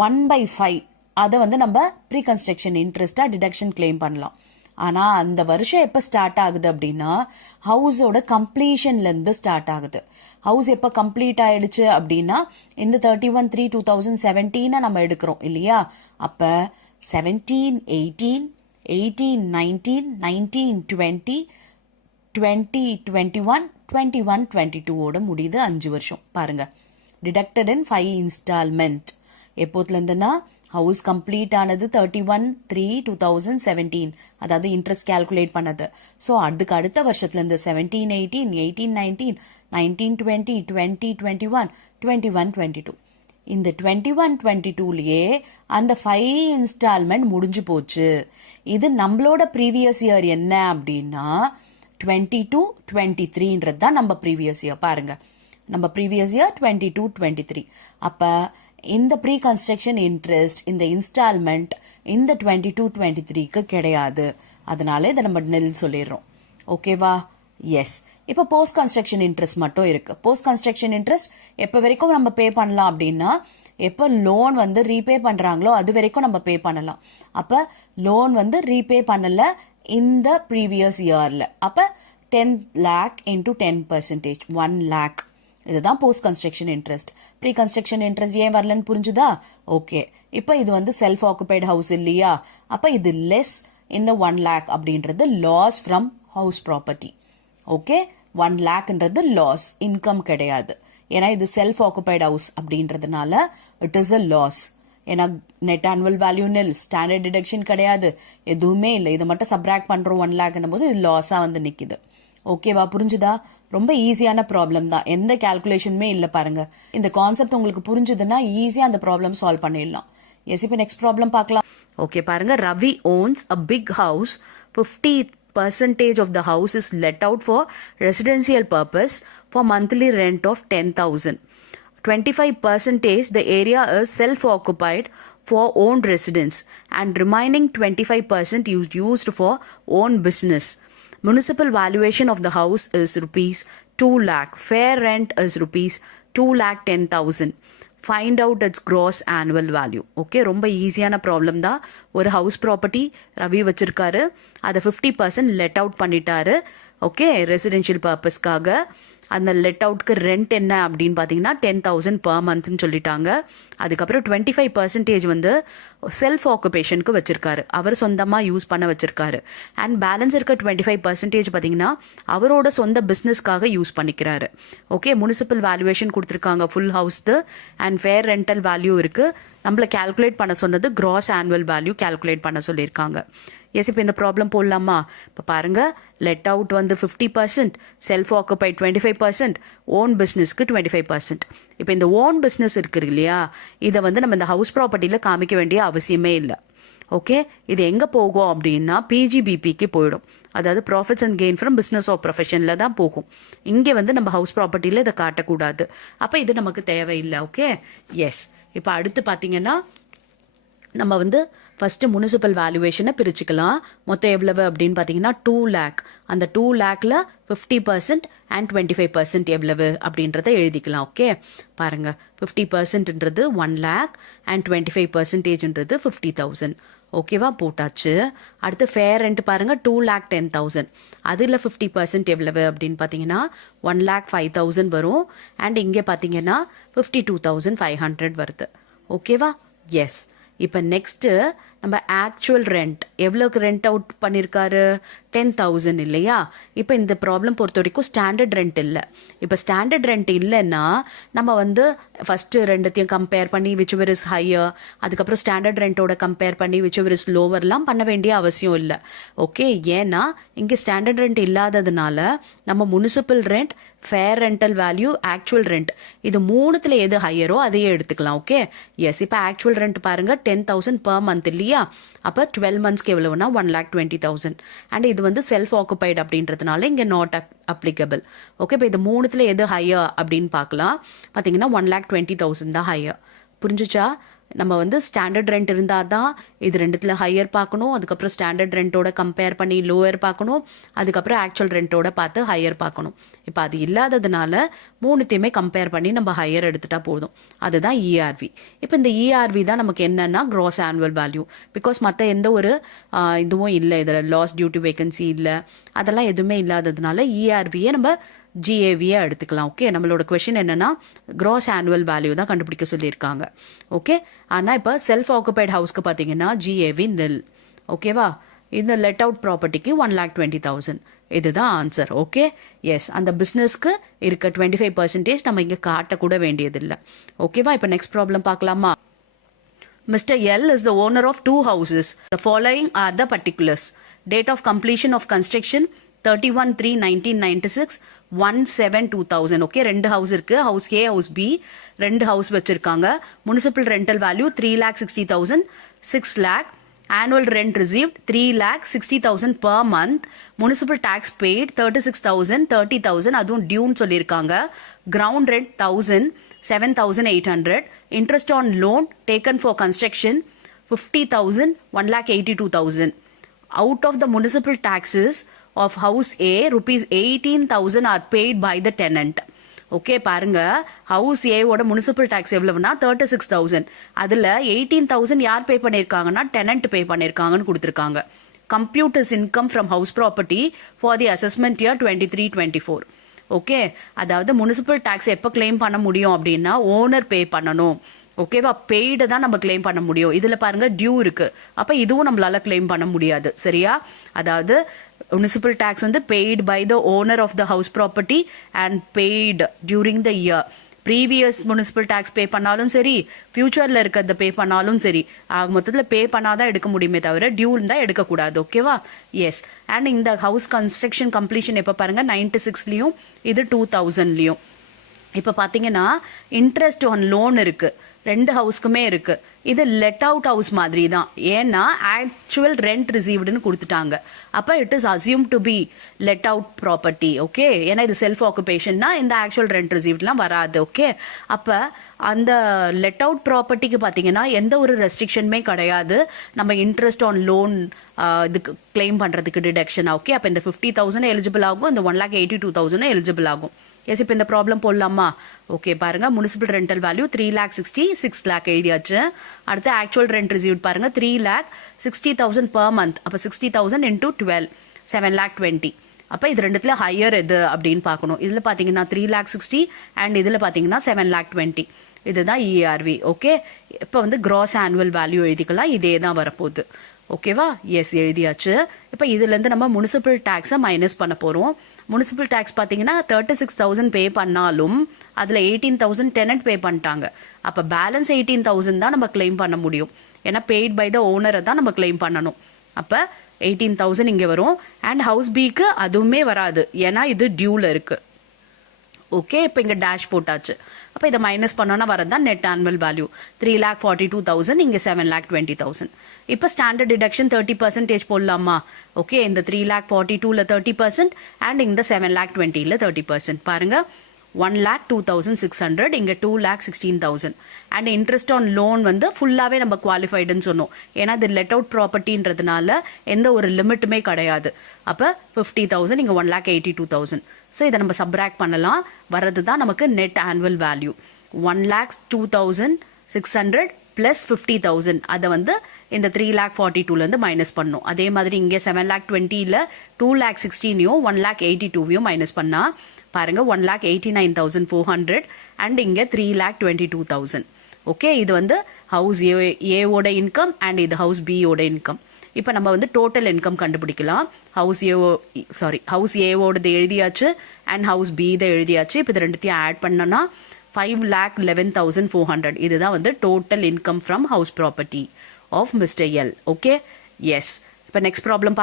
1/5 அதை வந்து நம்ம ப்ரீ கன்ஸ்ட்ரக்ஷன் இன்ட்ரெஸ்டா டிடக்ஷன் கிளைம் பண்ணலாம். ஆனா அந்த வருஷம் எப்ப ஸ்டார்ட் ஆகுது அப்படின்னா ஹவுஸோட கம்ப்ளீஷன்ல இருந்து ஸ்டார்ட் ஆகுது. ஹவுஸ் எப்ப கம்ப்ளீட் ஆயிடுச்சு அப்படின்னா இந்த 31/3/2017 நம்ம எடுக்கிறோம் இல்லையா? அப்ப 17, 18, 18, 19, 19, 20, 20, 21, 21, 22 ஓட முடியுது 5 வருஷம். பாருங்க, டிடக்டட் இன் 5 இன்ஸ்டால்மெண்ட். எப்போதுல இருந்துன்னா ஹவுஸ் கம்ப்ளீட் ஆனது 31/3/2017, அதாவது இன்ட்ரெஸ்ட் கால்குலேட் பண்ணது. ஸோ அதுக்கு அடுத்த வருஷத்துல இருந்து 17, 18, 18, 19, 19, 20, 20, 21, 21, 22. இந்த 21, 22லயே அந்த 5 இன்ஸ்டால்மெண்ட் முடிஞ்சு போச்சு. இது நம்மளோட ப்ரீவியஸ் இயர் என்ன அப்படின்னா 22, 23ன்றது தான் நம்ம ப்ரீவியஸ் இயர். பாருங்க, நம்ம ப்ரீவியஸ் இயர் 22, 23. அப்ப இந்த ப்ரீ கன்ஸ்ட்ரக்ஷன் இன்ட்ரெஸ்ட், இந்த இன்ஸ்டால்மெண்ட் இந்த 22, 23க்கு கிடையாது. அதனால இதை நம்ம நெல் சொல்லிடுறோம். ஓகேவா? எஸ். இப்போ போஸ்ட் கன்ஸ்ட்ரக்ஷன் இன்ட்ரெஸ்ட் மட்டும் இருக்கு. போஸ்ட் கன்ஸ்ட்ரக்ஷன் இன்ட்ரெஸ்ட் எப்போ வரைக்கும் நம்ம பே பண்ணலாம் அப்படின்னா எப்போ லோன் வந்து ரீபே பண்றாங்களோ அது வரைக்கும் நம்ம பே பண்ணலாம். அப்ப லோன் வந்து ரீபே பண்ணல இந்த ப்ரீவியஸ் இயர்ல, அப்ப 10 lakh into 10%, 1 lakh. இதுதான் post construction interest. Pre construction interest ஏன் வரலன்னு புரிஞ்சுதா? ஓகே, இப்போ இது வந்து செல்ஃப் ஆக்குபைடு ஹவுஸ் இல்லையா? அப்ப இது லெஸ் இந்த 1 lakh அப்படின்றது loss from house property. Okay, 1 lakhன்றது லாஸ், இன்கம் கிடையாது. ஏன்னா இது செல்ஃப் ஆக்குபைடு ஹவுஸ் அப்படின்றதுனால இட் இஸ் அ லாஸ். ஏன்னா net annual value nil, standard deduction கிடையாது, எதுவுமே இல்லை. இதை மட்டும் சப்ராக்ட் பண்றோம் 1 lakhன்னும் போது இது லாஸா வந்து நிக்குது. ஓகேவா? புரிஞ்சுதா? ரொம்ப ஈஸியான ப்ராப்ளம் தான், எந்த கால்குலேஷனுமே இல்லை. பாருங்க, இந்த கான்செப்ட் உங்களுக்கு புரிஞ்சுதுன்னா ஈஸியா அந்த ப்ராப்ளம் சால்வ் பண்ணிடலாம். எஸ், இப்போ நெக்ஸ்ட் ப்ராப்ளம் பார்க்கலாம். ஓகே, பாருங்க, Ravi owns a big house. 50% of the house is let out for residential purpose for monthly rent of 10,000. 25% the area is self-occupied for own residence and remaining 25% is used for own business. Municipal valuation of the house is rupees 2 lakh. Fair rent is rupees 2,10,000. Find out its gross annual value. Okay, ரொம்ப ஈஸியான problem தான். ஒரு house property Ravi வச்சிருக்காரு, அதை 50% let out பண்ணிட்டாரு. Okay, residential பர்பஸ்க்காக. அந்த let அவுட்க்கு rent என்ன அப்படின்னு பார்த்தீங்கன்னா 10,000 per monthன்னு சொல்லிட்டாங்க. அதுக்கப்புறம் 25% வந்து செல்ஃப் ஆக்குபேஷனுக்கு வச்சிருக்காரு, அவர் சொந்தமாக யூஸ் பண்ண வச்சிருக்காரு. அண்ட் பேலன்ஸ் இருக்க 25% பார்த்தீங்கன்னா அவரோட சொந்த பிஸ்னஸ்க்காக யூஸ் பண்ணிக்கிறாரு. ஓகே, முனிசிபல் வேல்யூவேஷன் கொடுத்துருக்காங்க ஃபுல் ஹவுஸ்து, அண்ட் ஃபேர் ரெண்டல் வேல்யூ இருக்கு. நம்மளை கால்குலேட் பண்ண சொன்னது கிராஸ் ஆனுவல் வேல்யூ கால்குலேட் பண்ண சொல்லியிருக்காங்க. எஸ், இப்போ இந்த ப்ராப்ளம் போடலாமா? இப்போ பாருங்க, லெட் அவுட் வந்து 50%, செல்ஃப் ஆக்குபைட் 25%, ஓன் பிஸ்னஸ்க்கு 25%. இப்போ இந்த ஓன் பிஸ்னஸ் இருக்கு இல்லையா, இதை வந்து நம்ம இந்த ஹவுஸ் ப்ராப்பர்ட்டியில் காமிக்க வேண்டிய அவசியமே இல்லை. ஓகே, இது எங்கே போகும் அப்படின்னா பிஜிபிபிக்கு போயிடும். அதாவது profits and gain from business of ப்ரொஃபஷனில் தான் போகும். இங்கே வந்து நம்ம ஹவுஸ் ப்ராப்பர்ட்டியில் இதை காட்டக்கூடாது. அப்போ இது நமக்கு தேவையில்லை. Okay, yes. இப்போ அடுத்து பார்த்தீங்கன்னா நம்ம வந்து ஃபர்ஸ்ட் முனிசிபல் வேல்யூவேஷனை பிரிச்சுக்கலாம். மொத்தம் எவ்வளவு அப்படின்னு பார்த்தீங்கன்னா 2 lakh. அந்த 2 lakhல 50% அண்ட் 25% எவ்வளவு அப்படின்றத எழுதிக்கலாம். ஓகே பாருங்க, 50%ன்றது 1 lakh அண்ட் 25%ன்றது 50,000. ஓகேவா, போட்டாச்சு. அடுத்து ஃபேர் ரெண்ட் பாருங்க 2,10,000. அதில் 50% எவ்வளவு அப்படின்னு பார்த்தீங்கன்னா 1,05,000 வரும். அண்ட் இங்கே பார்த்தீங்கன்னா 52,500 வருது. ஓகேவா, எஸ். இப்போ நெக்ஸ்ட்டு நம்ம ஆக்சுவல் ரெண்ட் எவ்வளோக்கு ரெண்ட் அவுட் பண்ணியிருக்காரு, 10,000 இல்லையா? இப்போ இந்த ப்ராப்ளம் பொறுத்த வரைக்கும் ஸ்டாண்டர்ட் ரெண்ட் இல்லை. இப்போ ஸ்டாண்டர்ட் ரெண்ட் இல்லைன்னா நம்ம வந்து ஃபஸ்ட்டு ரெண்டுத்தையும் கம்பேர் பண்ணி விச்எவர் இஸ் ஹையர், அதுக்கப்புறம் ஸ்டாண்டர்ட் ரெண்டோட கம்பேர் பண்ணி விச்எவர் இஸ் லோவர்லாம் பண்ண வேண்டிய அவசியம் இல்லை. ஓகே, ஏன்னா இங்கே ஸ்டாண்டர்ட் ரெண்ட் இல்லாததுனால நம்ம municipal rent, fair rental value, actual rent இது மூணுத்துல எது ஹையரோ அதையே எடுத்துக்கலாம். Okay, yes. இப்போ ஆக்சுவல் ரெண்ட் பாருங்க 10,000 per month இல்லையா? அப்போ 12 monthsக்கு எவ்வளவுனா 1,20,000. அண்ட் இது வந்து செல்ஃப் ஆக்குபைடு அப்படின்றதுனால இங்கே நாட் அப்ளிகபிள். ஓகே, இப்போ இது மூணுத்துல எது ஹையர் அப்படின்னு பார்க்கலாம். பார்த்தீங்கன்னா 1,20,000 தான் ஹையர். புரிஞ்சுச்சா? நம்ம வந்து ஸ்டாண்டர்ட் ரெண்ட் இருந்தால் தான் இது ரெண்டுத்துல ஹையர் பார்க்கணும், அதுக்கப்புறம் ஸ்டாண்டர்ட் ரெண்டோட கம்பேர் பண்ணி லோயர் பார்க்கணும், அதுக்கப்புறம் ஆக்சுவல் ரெண்டோட பார்த்து ஹையர் பார்க்கணும். இப்போ அது இல்லாததுனால மூணுத்தையுமே கம்பேர் பண்ணி நம்ம ஹையர் எடுத்துட்டா போதும். அதுதான் இஆர்வி. இப்போ இந்த இஆர்வி தான் நமக்கு என்னன்னா கிராஸ் ஆனுவல் வேல்யூ. பிகாஸ் மற்ற எந்த ஒரு இதுவும் இல்லை, இதில் லாஸ் டியூ டு வேகன்சி இல்லை, அதெல்லாம் எதுவுமே இல்லாததுனால இஆர்வியை நம்ம ஜிஏவியை எடுத்துக்கலாம். ஓகே, நம்மளோட கொஸ்டின் என்னன்னா கிராஸ் ஆனுவல் வேல்யூ தான் கண்டுபிடிக்க சொல்லியிருக்காங்க. ஓகே, ஆனால் இப்போ செல்ஃப் ஆக்குபைட் ஹவுஸ்க்கு பார்த்தீங்கன்னா ஜிஏவி நில். ஓகேவா, இந்த லெட் அவுட் ப்ராப்பர்ட்டிக்கு 1,20,000. இதுதான் ஆன்சர். Okay, S. அந்த பிஸ்னஸ்க்கு இருக்க 25% நம்ம இங்கே காட்டக்கூட வேண்டியதில்லை. ஓகேவா, இப்போ நெக்ஸ்ட் ப்ராப்ளம் பார்க்கலாமா? Mr. L is the owner of 2 houses. The following are the particulars. Date of completion of construction 31/3/1996, 1/7/2000. Okay, 2 house இருக்கு, ஹவுஸ் ஏ, ஹவுஸ் பி, 2 ஹவுஸ் வச்சிருக்காங்க. Municipal rental value 3,60,000, 6 lakh. Annual rent received 3,60,000 per month. Municipal tax paid 36,000, 30,000 அதுவும் டியூன்னு சொல்லியிருக்காங்க. Ground rent 1,000, 7,800. Interest on loan taken for construction 50,000, 1,82,000. Out of the municipal taxes of house A, rupees 18,000 are paid by the tenant. Okay பாருங்க, house ஏவோட municipal tax எவ்வளவுனா 36,000. அதுல 18,000 யார் பே பண்ணிருக்காங்கன்னா tenant பே பண்ணிருக்காங்கன்னு கொடுத்துருக்காங்க. Compute is income from house property for the assessment year 23-24. Okay, அதாவது municipal tax எப்போ claim பண்ண முடியும் அப்படின்னா ஓனர் பே பண்ணணும். ஓகேவா, பெய்டு தான் நம்ம கிளைம் பண்ண முடியும். இதுல பாருங்க டியூ இருக்கு, அப்ப இதுவும் நம்மளால கிளைம் பண்ண முடியாது. சரியா? அதாவது முனிசிபல் டாக்ஸ் வந்து paid by the owner of the house property and paid during the year. Previous municipal tax pay பண்ணாலும் சரி, ஃபியூச்சர்ல இருக்கிறத பே பண்ணாலும் சரி, ஆக மொத்தத்தில் பே பண்ணாதான் எடுக்க முடியுமே தவிர டியூ இருந்தால் எடுக்கக்கூடாது. ஓகேவா, எஸ். அண்ட் இந்த ஹவுஸ் கன்ஸ்ட்ரக்ஷன் கம்ப்ளீஷன் எப்போ பாருங்க 96லயும் இது 2000லயும். இப்போ பார்த்தீங்கன்னா இன்ட்ரெஸ்ட் ஆன் லோன் இருக்கு, 2 ஹவுஸ்க்குமே இருக்கு. இது லெட் அவுட் ஹவுஸ் மாதிரி தான், ஏன்னா ஆக்சுவல் ரெண்ட் ரிசீவ்டுன்னு கொடுத்துட்டாங்க. அப்ப it is assume to be let out property. Okay, ஏன்னா இது செல்ஃப் ஆக்குபேஷன்னா இந்த ஆக்சுவல் ரெண்ட் ரிசீவ்ட்லாம் வராது. ஓகே, அப்ப அந்த லெட் அவுட் ப்ராப்பர்ட்டிக்கு பார்த்தீங்கன்னா எந்த ஒரு ரெஸ்ட்ரிக்ஷனுமே கிடையாது. நம்ம இன்ட்ரெஸ்ட் ஆன் லோன் இதுக்கு கிளைம் பண்றதுக்கு டிடக்ஷன். ஓகே, அப்ப இந்த 50,000 எலிஜிபிள் ஆகும், இந்த 1,82,000 எலிஜிபிள் ஆகும். எஸ். இப்போ இந்த ப்ராப்ளம் போடலாமா? ஓகே பாருங்க, முனிசிபல் ரெண்டல் வேல்யூ 3,60,000, 6 lakh எழுதியாச்சு. அடுத்து ஆக்சுவல் ரெண்ட் ரிசீவ்ட் பாருங்க 3,60,000 per month. அப்ப 60,000 into 12, 7,20,000. அப்ப இது ரெண்டுத்துல ஹையர் எது அப்படின்னு பார்க்கணும். இதுல பாத்தீங்கன்னா 3,60,000 அண்ட் இதுல பாத்தீங்கன்னா 7,20,000. இதுதான் இஆர்வி. ஓகே, இப்ப வந்து கிராஸ் ஆனுவல் வேல்யூ எழுதிக்கலாம், இதே தான் வரப்போகுது. ஓகேவா, எஸ் எழுதியாச்சு. இப்போ இதுல இருந்து நம்ம முனிசிபல் டாக்ஸை மைனஸ் பண்ண போறோம். முனிசிபல் டாக்ஸ் பாத்தீங்கன்னா 36,000 பே பண்ணாலும் அதுல 18,000 டெனன்ட் பே பண்ணிட்டாங்க. அப்ப பேலன்ஸ் 18,000 தான் நம்ம கிளைம் பண்ண முடியும், ஏன்னா பெய்ட் பை த ஓனரை தான் நம்ம கிளைம் பண்ணணும். அப்ப 18,000 இங்க வரும். அண்ட் ஹவுஸ் பிக்கு அதுவுமே வராது, ஏன்னா இது டியூல இருக்கு. ஓகே, இப்போ இங்க டேஷ் போட்டாச்சு. அப்ப இதை மைனஸ் பண்ணோம்னா வரதான் நெட் ஆனுவல் வேல்யூ 3,42,000, இங்க 7,20,000. இப்ப ஸ்டாண்டர்ட் டிடக்ஷன் 30% போடலாமா? ஓகே, இந்த 3,42,000ல 30% அண்ட் இந்த 7,20,000ல 30%. பாருங்க, 1,02,600 இங்க 2,16,000 அண்ட் இன்ட்ரெஸ்ட் ஆன் லோன் வந்து ஃபுல்லாவே நம்ம குவாலிஃபைடுன்னு சொன்னோம். ஏன்னா இது லெட் அவுட் ப்ராப்பர்ட்டின்றதுனால எந்த ஒரு லிமிட்டுமே கிடையாது. அப்ப 50,000 இங்க 1,82,000. ஸோ இதை நம்ம சப்ராக்ட் பண்ணலாம். வர்றது தான் நமக்கு நெட் ஆனுவல் வேல்யூ 1,02,600 பிளஸ் 50,000. அதை வந்து இந்த 3,42,000 இருந்து மைனஸ் பண்ணும். அதே மாதிரி இங்க 7,20,000ல 2,16,000யும் 1,82,000யும் மைனஸ் பண்ணா பாருங்க 1,89,400 அண்ட் இங்க 3,22,000. ஓகே, இது வந்து ஹவுஸ் ஏவோட இன்கம் அண்ட் இது ஹவுஸ் பியோட இன்கம். இப்போ நம்ம வந்து டோட்டல் இன்கம் கண்டுபிடிக்கலாம். ஹவுஸ் ஏவோடது எழுதியாச்சு அண்ட் ஹவுஸ் பி இதை எழுதியாச்சு. இப்போ இது ரெண்டுத்தையும் ஆட் பண்ணனா 5,11,400. இதுதான் வந்து total income from house property of mister L. Okay, yes. இப்போ next problem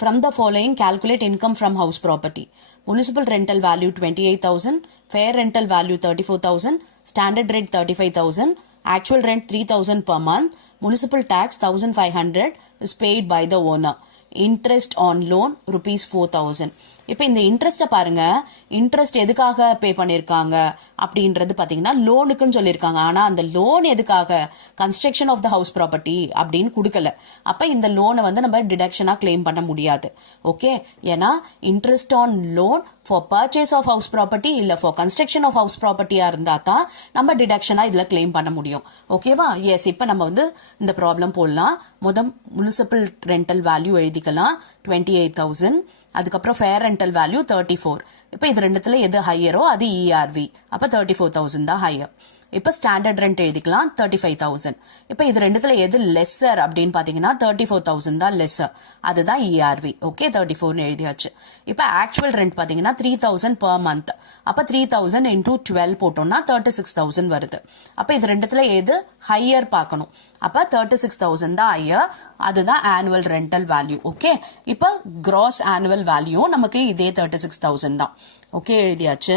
From the following, calculate income from house property. Municipal rental value 28,000, fair rental value 34,000, standard rent 35,000, actual rent 3,000 per month, municipal tax 1,500 is paid by the owner. Interest on loan rupees 4,000. இப்போ இந்த இன்ட்ரெஸ்ட்டை பாருங்க, interest எதுக்காக பே பண்ணியிருக்காங்க அப்படின்றது பார்த்தீங்கன்னா லோனுக்குன்னு சொல்லியிருக்காங்க. ஆனால் அந்த லோன் எதுக்காக, construction of the house property அப்படின்னு கொடுக்கல. அப்போ இந்த லோனை வந்து நம்ம டிடக்ஷனாக கிளைம் பண்ண முடியாது. ஓகே, ஏன்னா interest on loan for purchase of house property இல்லை ஃபார் கன்ஸ்ட்ரக்ஷன் ஆஃப் ஹவுஸ் ப்ராப்பர்ட்டியாக இருந்தால் தான் நம்ம டிடக்ஷனாக இதில் கிளைம் பண்ண முடியும். ஓகேவா? எஸ். இப்போ நம்ம வந்து இந்த ப்ராப்ளம் போடலாம். முனிசிபல் ரெண்டல் வேல்யூ எழுதிக்கலாம் 28,000. அதுக்கப்புறம் ஃபேர் ரெண்டல் வேல்யூ 34. இப்போ இது ரெண்டுத்துல எது ஹையரோ அது இஆர்வி. அப்போ 34,000 தான் ஹையர். இப்போ ஸ்டாண்டர்ட் ரெண்ட் எழுதிக்கலாம் 35,000. இப்போ இது ரெண்டுத்துல எது லெஸ்ஸர் அப்படின்னு பாத்தீங்கன்னா 34,000 தான் லெஸ்ஸர். அதுதான் இஆர்வி. ஓகே, 34 எழுதியாச்சு. இப்போ ஆக்சுவல் ரெண்ட் பாத்தீங்கன்னா 3,000 பர் மந்த். அப்போ 3,000 இன்டூ 12 போட்டோம்னா 36,000 வருது. அப்போ இது ரெண்டுத்துல எது ஹையர் பார்க்கணும். அப்போ 36,000 தான் ஹையர். அதுதான் ஆனுவல் ரெண்டல் வேல்யூ. ஓகே, இப்போ கிராஸ் ஆனுவல் வேல்யூ நமக்கு இதே 36,000 தான். ஓகே, எழுதியாச்சு.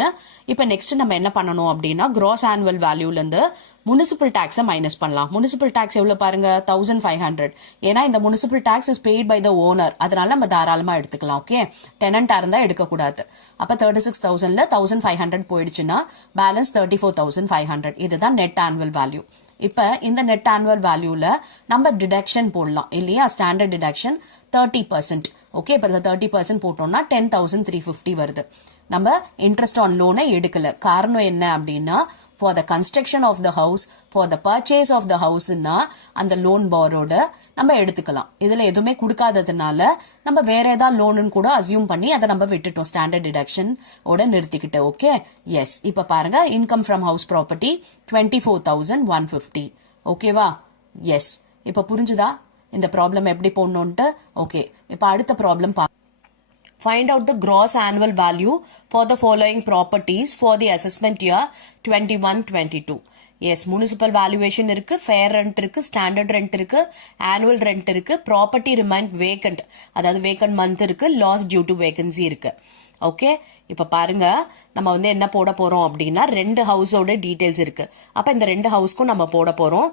இப்போ நெக்ஸ்ட் நம்ம என்ன பண்ணணும் அப்படின்னா கிராஸ் ஆனுவல் வேல்யூல இருந்து முனிசிபல் டாக்ஸை மைனஸ் பண்ணலாம். முனிசிபல் டாக்ஸ் எவ்வளவு பாருங்க 1,500. ஏன்னா இந்த municipal tax is paid by the owner. அதனால நம்ம தாராளமா எடுத்துக்கலாம். ஓகே, டெனண்டா இருந்தா எடுக்கக்கூடாது. அப்ப 36,000ல 1,500 போயிடுச்சுன்னா பேலன்ஸ் 34,500. இதுதான் நெட் ஆனுவல் வேல்யூ. இப்ப இந்த நெட் ஆனுவல் வேல்யூல நம்ம டிடக்ஷன் போடலாம் இல்லையா? Standard deduction 30%. ஓகே, இப்ப 30% போட்டோம்னா 10,350 வருது. நம்ம இன்ட்ரெஸ்ட் ஆன் லோனை எடுக்கல. காரணம் என்ன அப்படின்னா for the construction of the house, for the purchase of the ஹவுஸ்னா அந்த லோன் பாரோட நம்ம எடுத்துக்கலாம். இதுல எதுவுமே கொடுக்காததுனால நம்ம வேற ஏதாவது லோனு கூட அசியூம் பண்ணி அதை நம்ம விட்டுட்டோம். ஸ்டாண்டர்ட் டிடக்ஷன் ஓட நிறுத்திக்கிட்டு. Okay, yes. இப்ப பாருங்க இன்கம் ஃப்ரம் ஹவுஸ் ப்ராப்பர்ட்டி 24,150. ஓகேவா? எஸ். இப்ப புரிஞ்சுதா இந்த ப்ராப்ளம் எப்படி போடணும்ட்டு? ஓகே, இப்ப அடுத்த problem Find out the gross annual value for the following properties for the assessment year 21-22. Yes, municipal valuation இருக்கு, fair rent இருக்கு, standard rent இருக்கு, annual rent இருக்கு, property remained vacant, அதாவது vacant month இருக்கு, loss due to vacancy இருக்கு. Okay, இப்ப பாருங்க நம்ம வந்து என்ன போட போறோம் அப்படின்னா 2 ஹவுஸோட டீடைல்ஸ் இருக்கு. அப்ப இந்த 2 ஹவுஸ்க்கும் நம்ம போட போறோம்.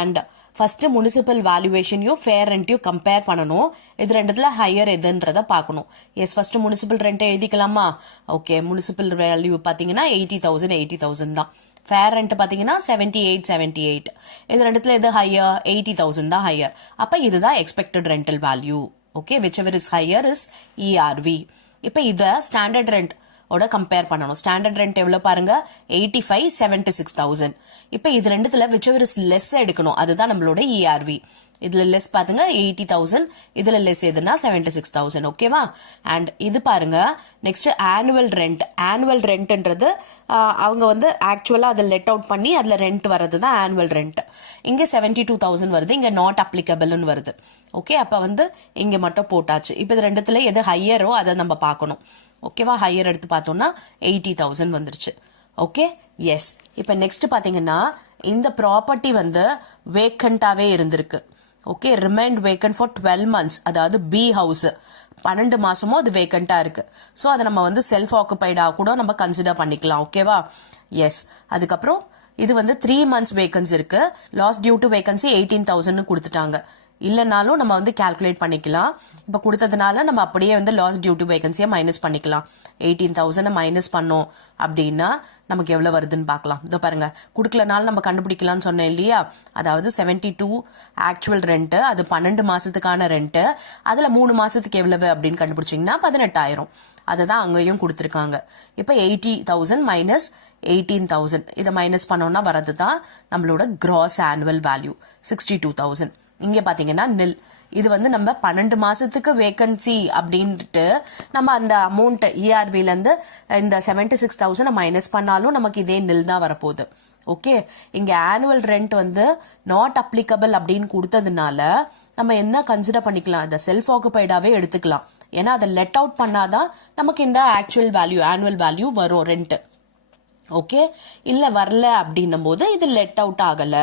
அண்ட் ஃபர்ஸ்ட் முனிசிபல் வேல்யூவேஷனையும் ஃபேர் ரெண்ட்டையும் கம்பேர் பண்ணணும். இது ரெண்டுத்துல ஹையர் எதுன்றத பார்க்கணும். எஸ், ஃபர்ஸ்ட் முனிசிபல் ரெண்ட் எழுதிக்கலாமா? ஓகே, முனிசிபல் வேல்யூ பாத்தீங்கன்னா 80,000 தான். ஃபேர் ரெண்ட் பாத்தீங்கன்னா 78. இது ரெண்டுத்துல எது ஹையர்? 80,000 தான் ஹையர். அப்ப இதுதான் expected rental value. Okay, which ever is higher is ERV. இப்ப இத ஸ்டாண்டர்ட் ரெண்ட் ஓட கம்பேர் பண்ணணும். ஸ்டாண்டர்ட் ரெண்ட் எவ்வளவு பாருங்க 85, 76,000. இப்ப இது ரெண்டுத்துல whichever is less எடுக்கணும். அதுதான் நம்மளோட இஆர்வி. இதுல லெஸ் பாத்துங்க 80,000, இதுல லெஸ் எதுனா 76,000. ஓகேவா? அண்ட் இது பாருங்க நெக்ஸ்ட் ஆனுவல் ரெண்ட். ஆனுவல் ரெண்ட்ன்றது அவங்க வந்து ஆக்சுவலா அதை லெட் அவுட் பண்ணி அதுல ரெண்ட் வர்றது தான் ஆனுவல் ரெண்ட். இங்க 72,000 வருது, இங்க நாட் அப்ளிகபிள்னு வருது. ஓகே, அப்ப வந்து இங்க மட்டும் போட்டாச்சு. இப்ப இது ரெண்டுத்துல எது ஹையரோ அதை நம்ம பார்க்கணும். ஓகேவா? ஹையர் எடுத்து பார்த்தோம்னா 80,000 வந்துருச்சு. Okay, yes. இப்ப நெக்ஸ்ட் பாத்தீங்கன்னா இந்த ப்ராப்பர்ட்டி வந்து வேக்கண்டாவே இருந்திருக்கு. Okay, remind vacant for 12 months. அதாவது பி ஹவுஸ் 12 மாசமும் அது வேக்கண்டா இருக்கு. ஸோ அதை நம்ம வந்து செல்ஃப் ஆக்குபைடா கூட நம்ம கன்சிடர் பண்ணிக்கலாம். ஓகேவா? எஸ். அதுக்கப்புறம் இது வந்து 3 months வேகன்சி இருக்கு. லாஸ் டியூ டு வேகன்சி 18,000 கொடுத்துட்டாங்க. இல்லைனாலும் நம்ம வந்து கால்குலேட் பண்ணிக்கலாம். இப்போ கொடுத்ததுனால நம்ம அப்படியே வந்து லாஸ் டியூ டு வேகன்சியை மைனஸ் பண்ணிக்கலாம். 18,000 மைனஸ் பண்ணோம் அப்படின்னா நமக்கு எவ்வளோ வருதுன்னு பார்க்கலாம். இதோ பாருங்க, கொடுக்கலனாலும் நம்ம கண்டுபிடிக்கலாம்னு சொன்னேன் இல்லையா. அதாவது 72 ஆக்சுவல் ரெண்ட்டு, அது 12 மாசத்துக்கான ரெண்ட்டு, அதுல 3 மாசத்துக்கு எவ்வளவு அப்படின்னு கண்டுபிடிச்சிங்கன்னா 18,000. அதை தான் அங்கேயும் கொடுத்துருக்காங்க. இப்போ 80,000 மைனஸ் 18,000 இதை மைனஸ் பண்ணோம்னா வரது தான் நம்மளோட கிராஸ் ஆனுவல் வேல்யூ 62,000. இங்க பாத்தீங்கன்னா நில். இது வந்து நம்ம 12 மாசத்துக்கு வேகன்சி அப்படின்ட்டு நம்ம அந்த அமௌண்ட் இஆர்வில இருந்து இந்த 76,000 மைனஸ் பண்ணாலும் நமக்கு இதே நில் தான் வரப்போகுது. ஓகே, இங்க ஆனுவல் ரெண்ட் வந்து நாட் அப்ளிகபிள் அப்படின்னு கொடுத்ததுனால நம்ம என்ன கன்சிடர் பண்ணிக்கலாம், அதை செல்ஃப் ஆக்குபைடாவே எடுத்துக்கலாம். ஏன்னா அதை லெட் அவுட் பண்ணாதான் நமக்கு இந்த ஆக்சுவல் வேல்யூ ஆனுவல் வேல்யூ வரும் ரெண்ட். ஓகே, இல்ல வரல அப்படின்னும் போது இது லெட் அவுட் ஆகல,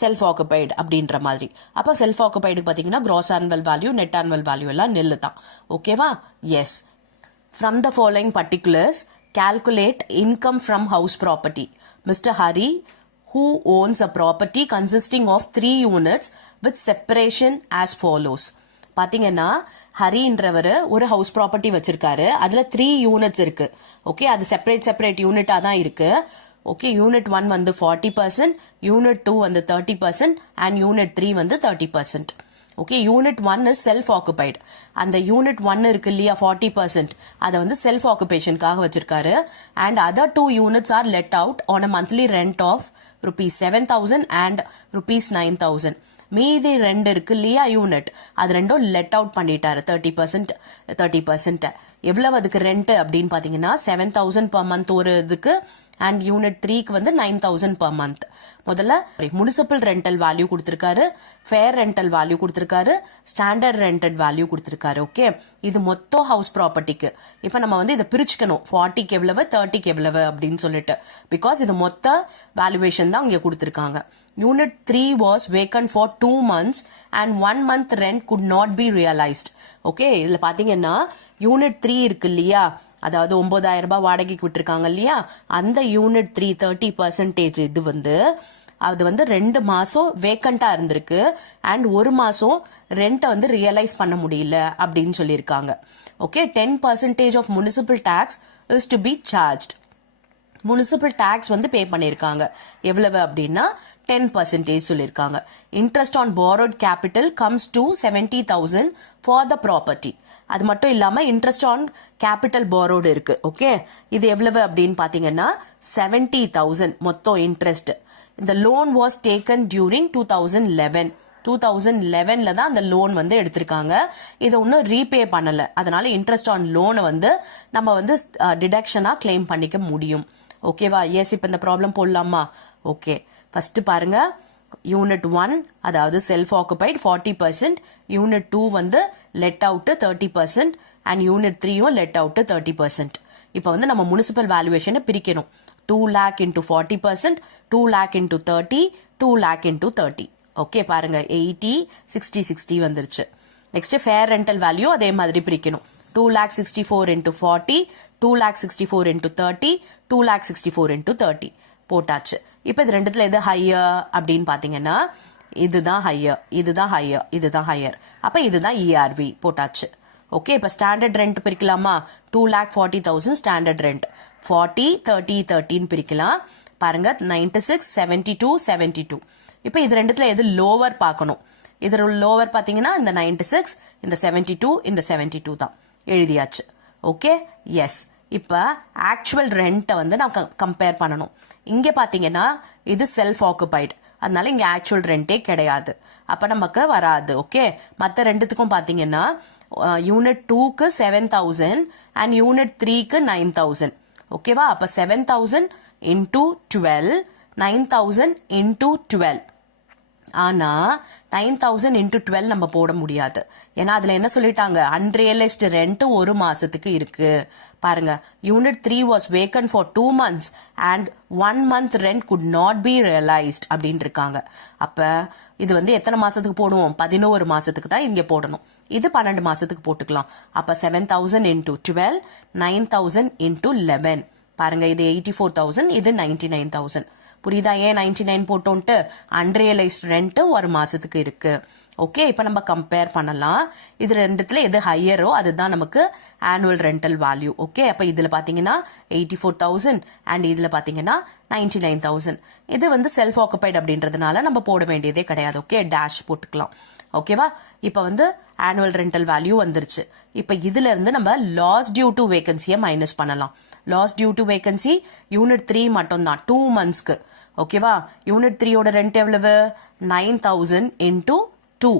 செல்ஃப் ஆக்குபைடு அப்படின்ற மாதிரி. அப்ப செல்ஃப் ஆக்குபைடு பாத்தீங்கன்னா gross annual value net annual value எல்லாம் நெல்லு தான். ஓகேவா? Yes. From the following particulars calculate income from house property. Mr. Hari, who owns a property consisting of 3 units with separation as follows. பாத்தீங்கன்னா ஹரின்றவர் ஒரு house property வச்சிருக்காரு. அதுல 3 units இருக்கு. Okay, அது separate யூனிட்டா தான் இருக்கு. ஓகே, யூனிட் 1 வந்து 40%, யூனிட் 2 வந்து 30% அண்ட் யூனிட் 3 வந்து 30%. Okay, unit 1 is self occupied. அந்த யூனிட் 1 இருக்கு இல்லையா 40%, அதை வந்து செல்ஃப் ஆக்குபேஷனுக்காக வச்சிருக்காரு. And other 2 units are let out on a monthly rent of ₹7,000 and ₹9,000. மீதி 2 இருக்கு இல்லையா யூனிட், அது ரெண்டும் லெட் அவுட் பண்ணிட்டாரு 30%. எவ்வளவு அதுக்கு ரெண்ட் அப்படின்னு பாத்தீங்கன்னா 7,000 per month ஒரு இதுக்கு, அண்ட் யூனிட் 3க்கு வந்து 9,000 per month. முதல்ல முனிசிபல் ரெண்டல் வேல்யூ கொடுத்திருக்காரு, ஃபேர் ரெண்டல் வேல்யூ கொடுத்திருக்காரு, ஸ்டாண்டர்ட் ரெண்டட் வேல்யூ கொடுத்திருக்காரு. ஓகே, இது மொத்தம் ஹவுஸ் ப்ராப்பர்ட்டிக்கு. இப்ப நம்ம வந்து இதை பிரிச்சுக்கணும், 40க்கு எவ்வளவு 30க்கு எவ்வளவு அப்படின்னு சொல்லிட்டு. பிகாஸ் இது மொத்த வேல்யூவேஷன் தான் இங்க கொடுத்திருக்காங்க. Unit 3 was vacant for 2 months and 1 month rent could not be realized. Okay, இதுல பாத்தீங்கன்னா யூனிட் 3 இருக்கு இல்லையா, அதாவது 9,000 ரூபாய் வாடகைக்கு விட்டுருக்காங்க இல்லையா, அந்த யூனிட் 3 30% இது வந்து அது வந்து 2 மாசம் வேக்கண்டா இருந்திருக்கு அண்ட் 1 மாசம் ரெண்ட்டை வந்து ரியலைஸ் பண்ண முடியல அப்படின்னு சொல்லியிருக்காங்க. Okay, 10% of municipal tax is to be charged. Municipal tax வந்து பே பண்ணியிருக்காங்க. எவ்வளவு அப்படின்னா 10% சொல்லியிருக்காங்க. Interest on borrowed capital comes to 70,000 for the property. அது மட்டும் இல்லாம இன்ட்ரெஸ்ட் ஆன் கேபிட்டல் borrowed இருக்கு. ஓகே, இது எவ்வளவு அப்படின்னு பாத்தீங்கன்னா 70,000 மொத்தம் இன்ட்ரெஸ்ட். இந்த லோன் வாஸ் டேக்கன் டியூரிங் 2011ல தான் அந்த லோன் வந்து எடுத்திருக்காங்க. இதை ஒன்னும் ரீபே பண்ணல, அதனால இன்ட்ரெஸ்ட் ஆன் லோனை வந்து நம்ம வந்து டிடக்ஷனா கிளைம் பண்ணிக்க முடியும். ஓகேவா? எஸ். இப்ப இந்த ப்ராப்ளம் போடலாமா? ஓகே, ஃபர்ஸ்ட் பாருங்க, யூனிட் 1 அதாவது செல்ஃப் ஆக்குபைட் 40%, யூனிட் 2 வந்து லெட் அவுட் 30% அண்ட் யூனிட் 3யும் லெட் அவுட் 30%. இப்போ வந்து நம்ம முனிசிபல் வேல்யூவேஷனை பிரிக்கணும். 2 lakh into 40%, 2 lakh into 30, 2 lakh into 30. Okay, பாருங்க 80, 60, 60 வந்துருச்சு. நெக்ஸ்ட் ஃபேர் ரெண்டல் வேல்யூ அதே மாதிரி பிரிக்கணும். 2,64,000 into 40, 2,64,000 into 30, 2,64,000 into 30 போட்டாச்சு. இப்போ இது ரெண்டுத்துல எது ஹையர் அப்படின்னு பாத்தீங்கன்னா இதுதான் ஹையர், இதுதான் ஹையர், இதுதான் ஹையர். அப்ப இதுதான் இஆர்வி போட்டாச்சு. ஓகே, இப்ப ஸ்டாண்டர்ட் ரெண்ட் பிரிக்கலாமா? 2,40,000 standard rent. 40, 30, 13 பிரிக்கலாம். பாருங்க 96, 72, 72. இப்ப இது ரெண்டுத்துல எது லோவர் பார்க்கணும். இது லோவர் பாத்தீங்கன்னா இந்த 96, இந்த 72, இந்த 72 தான். எழுதியாச்சு. Okay, yes. இப்ப ஆக்சுவல் ரெண்ட்டை வந்து நான் கம்பேர் பண்ணணும். இங்க பாத்தீங்கன்னா இது செல்ஃப் ஆக்குபைடு, அதனால இங்க ஆக்சுவல் ரெண்டே கிடையாது, அப்ப நமக்கு வராது. ஓகே, மற்ற ரெண்டுத்துக்கும் பாத்தீங்கன்னா யூனிட் 2க்கு 7,000 அண்ட் யூனிட் 3க்கு 9,000. ஓகேவா? அப்ப 7,000 into 12, 9,000 into 12. ஆனா 9,000 into 12 நம்ம போட முடியாது. ஏன்னா அதுல என்ன சொல்லிட்டாங்க, அன்ரியலைஸ்டு ரெண்ட் 1 மாசத்துக்கு இருக்கு. பாருங்க, unit 3 was vacant for 2 months and 1 month rent could not be realized அப்படின்னு இருக்காங்க. அப்ப இது வந்து எத்தனை மாசத்துக்கு போடுவோம்? 11 மாசத்துக்கு தான் இங்க போடணும். இது 12 மாசத்துக்கு போட்டுக்கலாம். அப்ப 7,000 into 12, 9,000 into 11. பாருங்க, இது 84,000, இது 99,000. புரியுதா ஏன் 99 போட்டோன்ட்டு அன்ரியலைஸ்ட் ரெண்ட் ஒரு மாசத்துக்கு இருக்கு ஓகே இப்போ நம்ம கம்பேர் பண்ணலாம் இது ரெண்டுத்துல எது ஹையரோ அதுதான் நமக்கு ஆனுவல் ரெண்டல் வேல்யூ ஓகே அப்ப இதுல பாத்தீங்கன்னா 84,000 அண்ட் இதுல பாத்தீங்கன்னா 99,000 இது வந்து செல்ஃப் ஆக்குபைட் அப்படின்றதுனால நம்ம போட வேண்டியதே கிடையாது ஓகே டேஷ் போட்டுக்கலாம் ஓகேவா இப்போ வந்து ஆனுவல் ரெண்டல் வேல்யூ வந்துருச்சு இப்போ இதுல இருந்து நம்ம லாஸ் டியூ டு வேகன்சியை மைனஸ் பண்ணலாம் loss due to vacancy unit 3 மட்டும் தான் 2 மந்த்ஸ்க்கு ஓகேவா யூனிட் 3 ஓட ரெண்ட் எவ்வளவு 9,000 இன்டூ 2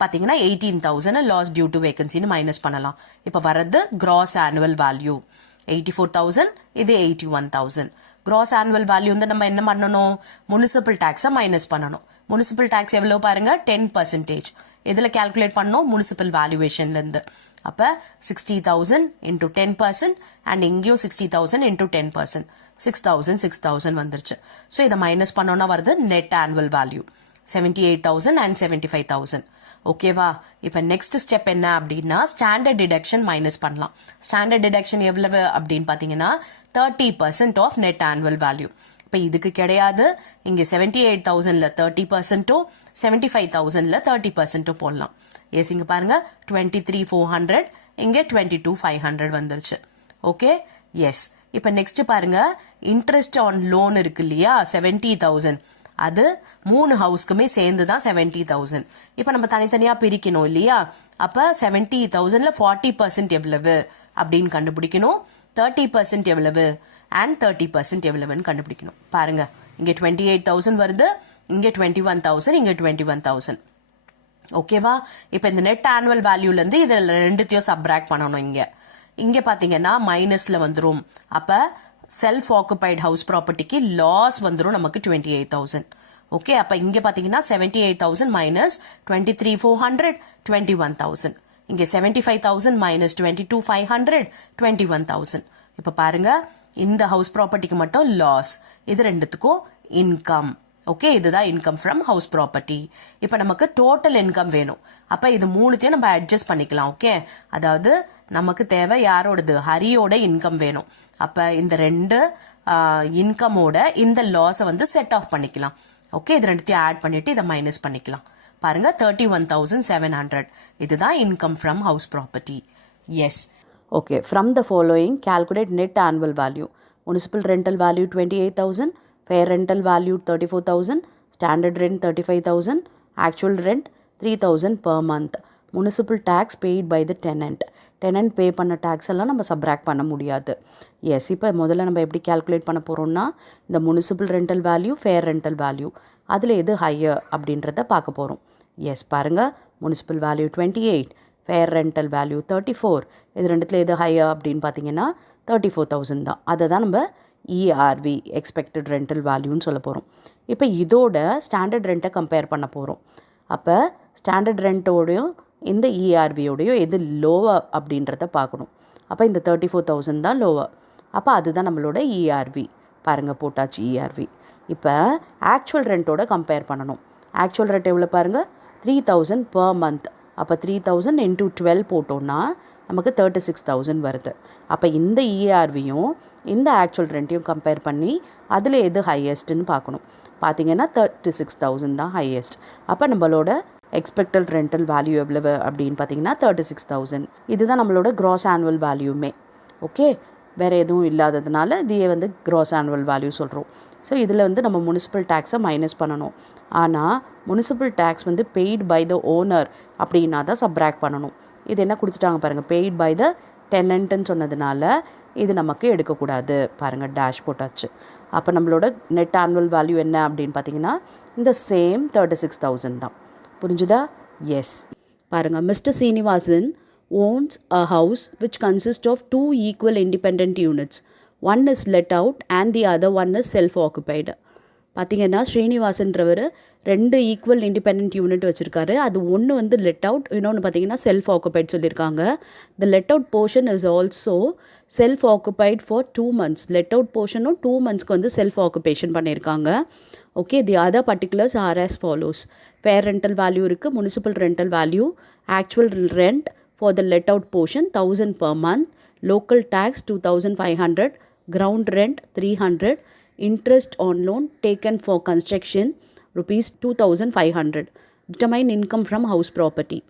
பாத்தீங்கன்னா 18,000 லாஸ் டியூ டு வேகன்சின்னு மைனஸ் பண்ணலாம் இப்போ வரது கிராஸ் ஆனுவல் வேல்யூ 84,000 இது 81,000 கிராஸ் ஆனுவல் வேல்யூ வந்து நம்ம என்ன பண்ணணும் முனிசிபல் டாக்ஸை மைனஸ் பண்ணணும் முனிசிபல் டாக்ஸ் எவ்வளவு பாருங்க 10% இதுல கால்குலேட் பண்ணோம் முனிசிபல் வேல்யூவேஷன்ல இருந்து அப்ப 60,000 into 10% அண்ட் இங்கேயும் 60,000 into 10% 6,000 வந்துருச்சு ஸோ இதை மைனஸ் பண்ணோம்னா வருது நெட் ஆனுவல் வேல்யூ 78,000 and 75,000 ஓகேவா இப்போ நெக்ஸ்ட் ஸ்டெப் என்ன அப்படின்னா ஸ்டாண்டர்ட் டிடக்ஷன் மைனஸ் பண்ணலாம் ஸ்டாண்டர்ட் டிடக்ஷன் எவ்வளவு அப்படின்னு பாத்தீங்கன்னா 30% ஆஃப் நெட் ஆனுவல் வேல்யூ இப்போ இதுக்கு கிடையாது இங்க 78,000ல 30% 75,000ல 30% போடலாம் எஸ் இங்க பாருங்க 23,400 இங்க 22,500 வந்துருச்சு ஓகே எஸ் இப்போ நெக்ஸ்ட் பாருங்க இன்ட்ரெஸ்ட் ஆன் லோன் இருக்கு இல்லையா 70,000 அது 3 ஹவுஸ்க்குமே சேர்ந்து தான் 70,000 இப்போ நம்ம தனித்தனியா பிரிக்கணும் இல்லையா அப்ப 70,000ல 40% எவ்வளவு அப்படின்னு கண்டுபிடிக்கணும் 30% எவ்வளவு அண்ட் 30% எவ்வளவுன்னு கண்டுபிடிக்கணும் பாருங்க இங்க 28,000 வருது இங்க 21,000 இங்க 21,000 ஓகேவா இப்போ இந்த நெட் ஆனுவல் வேல்யூல இருந்து இதுல ரெண்டுத்தையும் சப்ராக்ட் பண்ணணும் இங்க பாத்தீங்கன்னா மைனஸ்ல வந்துரும் அப்ப செல்ஃப் ஆக்குபைட் ஹவுஸ் ப்ராப்பர்ட்டிக்கு லாஸ் வந்துரும் நமக்கு 28,000 ஓகே அப்ப இங்க பாத்தீங்கன்னா 78,000 மைனஸ் 23,400 21,000 இங்க 75,000 மைனஸ் 22,500 21,000 இப்ப பாருங்க இந்த ஹவுஸ் ப்ராப்பர்ட்டிக்கு மட்டும் லாஸ் இது ரெண்டுத்துக்கும் இன்கம் ஓகே இதுதான் இன்கம் ஃப்ரம் ஹவுஸ் ப்ராப்பர்ட்டி இப்போ நமக்கு டோட்டல் இன்கம் வேணும் அப்ப இது மூணுத்தையும் நம்ம அட்ஜஸ்ட் பண்ணிக்கலாம் ஓகே அதாவது நமக்கு தேவை யாரோடது ஹரியோட இன்கம் வேணும் அப்ப இந்த ரெண்டு இன்கமோட இந்த லாஸை வந்து செட் ஆஃப் பண்ணிக்கலாம் ஓகே இது ரெண்டுத்தையும் ஆட் பண்ணிட்டு இதை மைனஸ் பண்ணிக்கலாம் பாருங்க 31,700 இதுதான் income from house property S okay from the following calculate net annual value municipal rental value 28,000 fair rental value 34,000 standard rent 35,000 actual rent 3,000 per month municipal tax paid by the tenant pay பண்ண tax எல்லாம் நம்ம subtract பண்ண முடியாது S இப்போ முதல்ல நம்ம எப்படி calculate பண்ண போறோம்னா இந்த municipal rental value fair rental value அதில் எது higher அப்படின்றத பார்க்க போறோம் எஸ் பாருங்க municipal value 28 fair rental value 34 இது ரெண்டுத்துல எது higher அப்படின்னு பார்த்தீங்கன்னா 34,000 தான் அதை தான் நம்ம ERV expected rental வேல்யூன்னு சொல்ல போகிறோம் இப்போ இதோட ஸ்டாண்டர்ட் ரெண்ட்டை கம்பேர் பண்ண போகிறோம் அப்போ ஸ்டாண்டர்ட் ரெண்ட்டோடையும் இந்த ERVயோடையும் எது லோவர் அப்படின்றத பார்க்கணும் அப்போ இந்த 34,000 தான் லோவர் அப்போ அதுதான் நம்மளோட ERV பாருங்கள் போட்டாச்சு ERV இப்போ ஆக்சுவல் ரெண்ட்டோட கம்பேர் பண்ணணும் ஆக்சுவல் ரெண்ட் எவ்வளோ பாருங்கள் 3,000 per month அப்போ 3,000 into 12 போட்டோம்னா நமக்கு 36,000 வருது அப்போ இந்த ERVயும் இந்த ஆக்சுவல் ரெண்ட்டையும் கம்பேர் பண்ணி அதில் எது ஹையஸ்ட்னு பார்க்கணும் பார்த்தீங்கன்னா 36,000 தான் ஹையஸ்ட் அப்போ நம்மளோட எக்ஸ்பெக்டட் ரெண்டல் வேல்யூ எவ்வளவு அப்படின்னு பார்த்தீங்கன்னா 36,000 இதுதான் நம்மளோட கிராஸ் ஆனுவல் வேல்யூமே ஓகே வேறு எதுவும் இல்லாததுனால இதையே வந்து கிராஸ் ஆனுவல் வேல்யூ சொல்கிறோம் ஸோ இதில் வந்து நம்ம முனிசிபல் டேக்ஸை மைனஸ் பண்ணணும் ஆனால் முனிசிபல் டேக்ஸ் வந்து பெய்ட் பை த ஓனர் அப்படின்னா தான் சப்ராக்ட் பண்ணணும் இது என்ன கொடுத்துட்டாங்க பாருங்கள் பெய்ட் பை த டெனண்ட்டுன்னு சொன்னதுனால இது நமக்கு எடுக்கக்கூடாது பாருங்கள் டேஷ் போட்டாச்சு அப்போ நம்மளோட நெட் ஆனுவல் வேல்யூ என்ன அப்படின்னு பார்த்தீங்கன்னா இந்த சேம் 36,000 தான் புரிஞ்சுதா எஸ் பாருங்கள் mister Srinivasan owns a house which consists of two equal independent units. One is let out and the other one is self-occupied. பார்த்தீங்கன்னா ஸ்ரீனிவாசன்றவர் ரெண்டு ஈக்குவல் இண்டிபெண்ட் யூனிட் வச்சுருக்காரு அது ஒன்று வந்து லெட் அவுட் இன்னொன்று பார்த்தீங்கன்னா செல்ஃப் ஆக்குபைட் சொல்லியிருக்காங்க the let out portion is also self occupied for 2 months let out போர்ஷனும் 2 monthsக்கு வந்து செல்ஃப் ஆக்குபேஷன் பண்ணியிருக்காங்க okay the other particulars are as follows fair rental value இருக்குது municipal rental value actual rent for the let out portion 1,000 per month, local tax 2,500, ground rent 300, interest on loan taken for construction rupees 2500. Determine income from house property.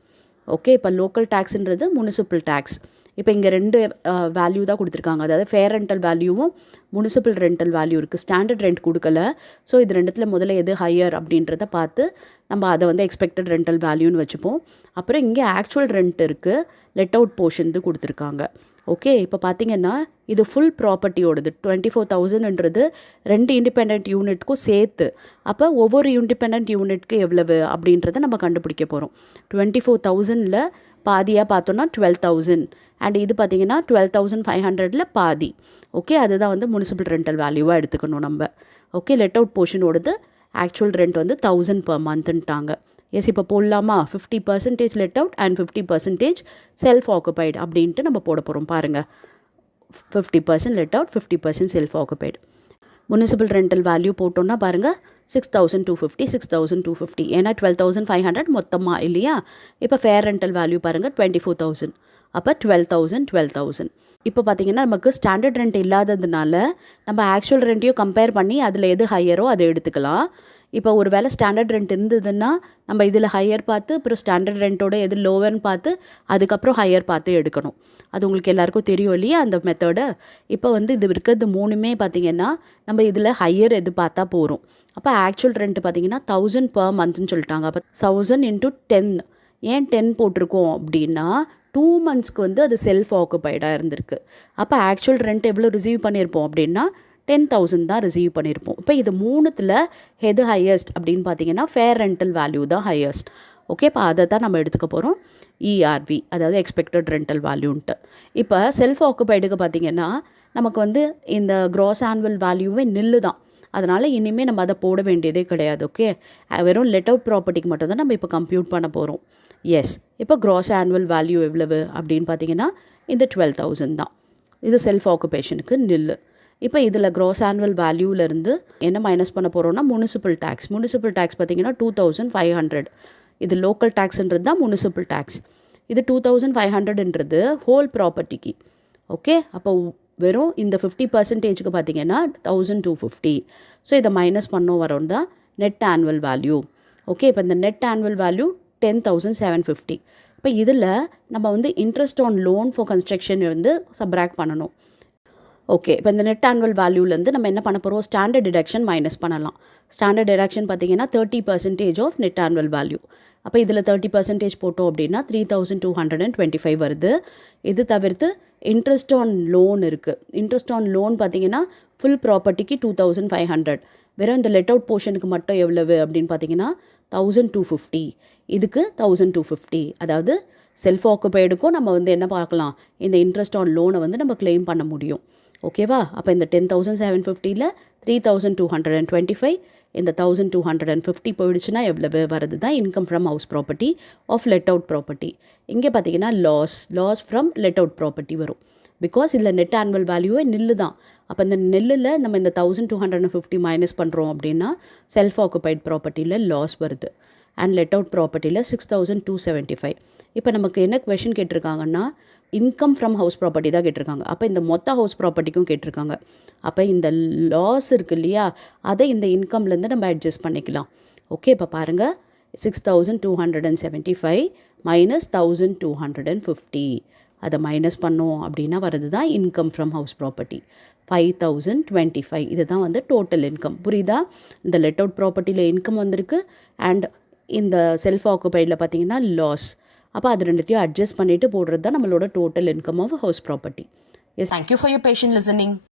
Okay, இப்போ local டேக்ஸ்ன்றது municipal tax. இப்போ இங்கே ரெண்டு value தான் கொடுத்துருக்காங்க. அதாவது fair rental வேல்யூவும் municipal rental value இருக்குது. ஸ்டாண்டர்ட் ரெண்ட் கொடுக்கல. ஸோ இது ரெண்டுத்தில் முதல்ல எது ஹையர் அப்படின்றத பார்த்து நம்ம அதை வந்து எக்ஸ்பெக்டட் ரெண்டல் வேல்யூன்னு வச்சுப்போம். அப்புறம் இங்கே ஆக்சுவல் ரெண்ட் இருக்குது, லெட் அவுட் போர்ஷன் கொடுத்துருக்காங்க. ஓகே, இப்போ பார்த்தீங்கன்னா இது ஃபுல் ப்ராப்பர்ட்டியோடது 24,000ன்றது ரெண்டு இண்டிபெண்ட் யூனிட்க்கும் சேர்த்து. அப்போ ஒவ்வொரு இண்டிபெண்ட் யூனிட்க்கு எவ்வளவு அப்படின்றத நம்ம கண்டுபிடிக்க போகிறோம். 24,000ல் பாதியாக பார்த்தோன்னா 12,000 அண்ட் இது பார்த்தீங்கன்னா 12,500ல் பாதி. ஓகே, அதுதான் வந்து முனிசிபல் ரெண்டல் வேல்யூவாக எடுத்துக்கணும் நம்ம. ஓகே, லெட் அவுட் போர்ஷனோடது ஆக்சுவல் ரெண்ட் வந்து 1000 per monthன்ட்டாங்க. எஸ், இப்போ போடலாமா? 50% let out and 50% self occupied அப்படின்ட்டு நம்ம போட போகிறோம். பாருங்கள், 50% let out, 50% self occupied. Municipal rental value போட்டோன்னா பாருங்கள் 6,250, 6,250. ஏன்னா 12,500 மொத்தமாக இல்லையா? இப்போ ஃபேர் ரெண்டல் வேல்யூ பாருங்கள் 24,000. அப்போ 12,000, 12,000. இப்போ பார்த்தீங்கன்னா நமக்கு ஸ்டாண்டர்ட் ரெண்ட் இல்லாததுனால நம்ம ஆக்சுவல் ரெண்ட்டையும் கம்பேர் பண்ணி அதில் எது ஹையரோ அதை எடுத்துக்கலாம். இப்போ ஒரு வேளை ஸ்டாண்டர்ட் ரெண்ட் இருந்ததுன்னா நம்ம இதில் ஹையர் பார்த்து அப்புறம் ஸ்டாண்டர்ட் ரெண்ட்டோட எது லோவர்னு பார்த்து அதுக்கப்புறம் ஹையர் பார்த்து எடுக்கணும். அது உங்களுக்கு எல்லாருக்கும் தெரியும் இல்லையா அந்த மெத்தடு. இப்போ வந்து இது இருக்கிறது மூணுமே பார்த்திங்கன்னா நம்ம இதில் ஹையர் எது பார்த்தா போகிறோம். அப்போ ஆக்சுவல் ரெண்ட் பார்த்திங்கன்னா 1000 per monthன்னு சொல்லிட்டாங்க. அப்போ 1000 into 10. ஏன் 10 போட்டிருக்கோம் அப்படின்னா 2 monthsக்கு வந்து அது செல்ஃப் ஆக்குபைடாக இருந்திருக்கு. அப்போ ஆக்சுவல் ரெண்ட் எவ்வளோ ரிசீவ் பண்ணியிருப்போம் அப்படின்னா 10,000 தான் ரிசீவ் பண்ணியிருப்போம். இப்போ இது மூணுத்தில் எது ஹையஸ்ட் அப்படின்னு பார்த்தீங்கன்னா ஃபேர் ரெண்டல் வேல்யூ தான் ஹையஸ்ட். ஓகே, இப்போ அதை தான் நம்ம எடுத்துக்க போகிறோம். இஆர்வி, அதாவது எக்ஸ்பெக்டட் ரெண்டல் வேல்யூன்ட்டு. இப்போ செல்ஃப் ஆக்குபைடுக்கு பார்த்திங்கன்னா நமக்கு வந்து இந்த க்ராஸ் ஆனுவல் வேல்யூவே நில்லு தான். அதனால் இனிமேல் நம்ம அதை போட வேண்டியதே கிடையாது. ஓகே, வெறும் லெட் அவுட் ப்ராப்பர்ட்டிக்கு மட்டும் தான் நம்ம இப்போ கம்ப்யூட் பண்ண போகிறோம். எஸ், இப்போ க்ராஸ் ஆனுவல் வேல்யூ எவ்வளவு அப்படின்னு பார்த்தீங்கன்னா இந்த 12,000 தான். இது செல்ஃப் ஆக்குபேஷனுக்கு நில்லு. இப்போ இதில் க்ராஸ் ஆனுவல் வேல்யூவிலேருந்து என்ன மைனஸ் பண்ண போகிறோம்னா முனிசிபல் டேக்ஸ். முனிசிபல் டேக்ஸ் பார்த்திங்கன்னா 2,500. இது லோக்கல் டேக்ஸ்ன்றது தான் முனிசிபல் டேக்ஸ். இது 2,500ன்றது ஹோல் ப்ராப்பர்ட்டிக்கு. ஓகே, அப்போ வெறும் இந்த 50%க்கு பார்த்திங்கன்னா 1,250. ஸோ இதை மைனஸ் பண்ணோம் வரோம் தான் நெட் ஆனுவல் வேல்யூ. ஓகே, இப்போ இந்த நெட் ஆனுவல் வேல்யூ 10,750. இப்போ இதில் நம்ம வந்து interest on loan for construction வந்து சப்ராக்ட் பண்ணணும். ஓகே, இப்போ இந்த நெட் ஆனுவல் வேல்யூலேருந்து நம்ம என்ன பண்ண போகிறோம்? ஸ்டாண்டர்ட் டிடக்ஷன் மைனஸ் பண்ணலாம். ஸ்டாண்டர்ட் டிடக்ஷன் பார்த்திங்கன்னா 30% ஆஃப் நெட் ஆனுவல் வேல்யூ. அப்போ இதில் 30% போட்டோம் அப்படின்னா 3,225 வருது. இது தவிர்த்து இன்ட்ரெஸ்ட் ஆன் லோன் இருக்குது. இன்ட்ரெஸ்ட் ஆன் லோன் பார்த்திங்கன்னா ஃபுல் ப்ராப்பர்ட்டிக்கு 2,500. வெறும் இந்த லெட் அவுட் போர்ஷனுக்கு மட்டும் எவ்வளவு அப்படின்னு பார்த்தீங்கன்னா 1,250. இதுக்கு 1,250. அதாவது செல்ஃப் ஆக்குபைடுக்கும் நம்ம வந்து என்ன பார்க்கலாம், இந்த இன்ட்ரெஸ்ட் ஆன் லோனை வந்து நம்ம கிளைம் பண்ண முடியும். ஓகேவா? அப்போ இந்த 10,750ல் 3,225, இந்த 1,250 போயிடுச்சுன்னா எவ்வளவு வருது தான் income from house property of let out property. இங்கே பார்த்தீங்கன்னா loss from let out property வரும். பிகாஸ் இதில் நெட் ஆனுவல் வேல்யூவே நில்லு தான். அப்போ இந்த நெல்லில் நம்ம இந்த 1,250 மைனஸ் பண்ணுறோம் அப்படின்னா செல்ஃப் ஆக்குபைட் ப்ராப்பர்ட்டியில் லாஸ் வருது. அண்ட் லெட் அவுட் ப்ராப்பர்ட்டியில் 6,275. இப்போ நமக்கு என்ன கொஷின் கேட்டிருக்காங்கன்னா இன்கம் ஃப்ரம் ஹவுஸ் ப்ராப்பர்ட்டி தான் கேட்டிருக்காங்க. அப்போ இந்த மொத்த ஹவுஸ் ப்ராப்பர்ட்டிக்கும் கேட்டிருக்காங்க. அப்போ இந்த லாஸ் இருக்குது இல்லையா, அதை இந்த இன்கம்லேருந்து நம்ம அட்ஜஸ்ட் பண்ணிக்கலாம். ஓகே, இப்போ பாருங்கள் 6,275 மைனஸ் 1,250. அதை மைனஸ் பண்ணோம் அப்படின்னா வரது தான் இன்கம் ஃப்ரம் ஹவுஸ் ப்ராப்பர்ட்டி 5,025. இது தான் வந்து டோட்டல் இன்கம். புரியுதா? இந்த லெட் அவுட் ப்ராப்பர்ட்டியில் இன்கம் வந்திருக்கு அண்ட் இந்த செல்ஃப் ஆக்குபைடில் பார்த்தீங்கன்னா லாஸ். அப்போ அது ரெண்டுத்தையும் அட்ஜஸ்ட் பண்ணிவிட்டு போடுறது தான் நம்மளோட total income of house property. Yes. Thank you for your patient listening.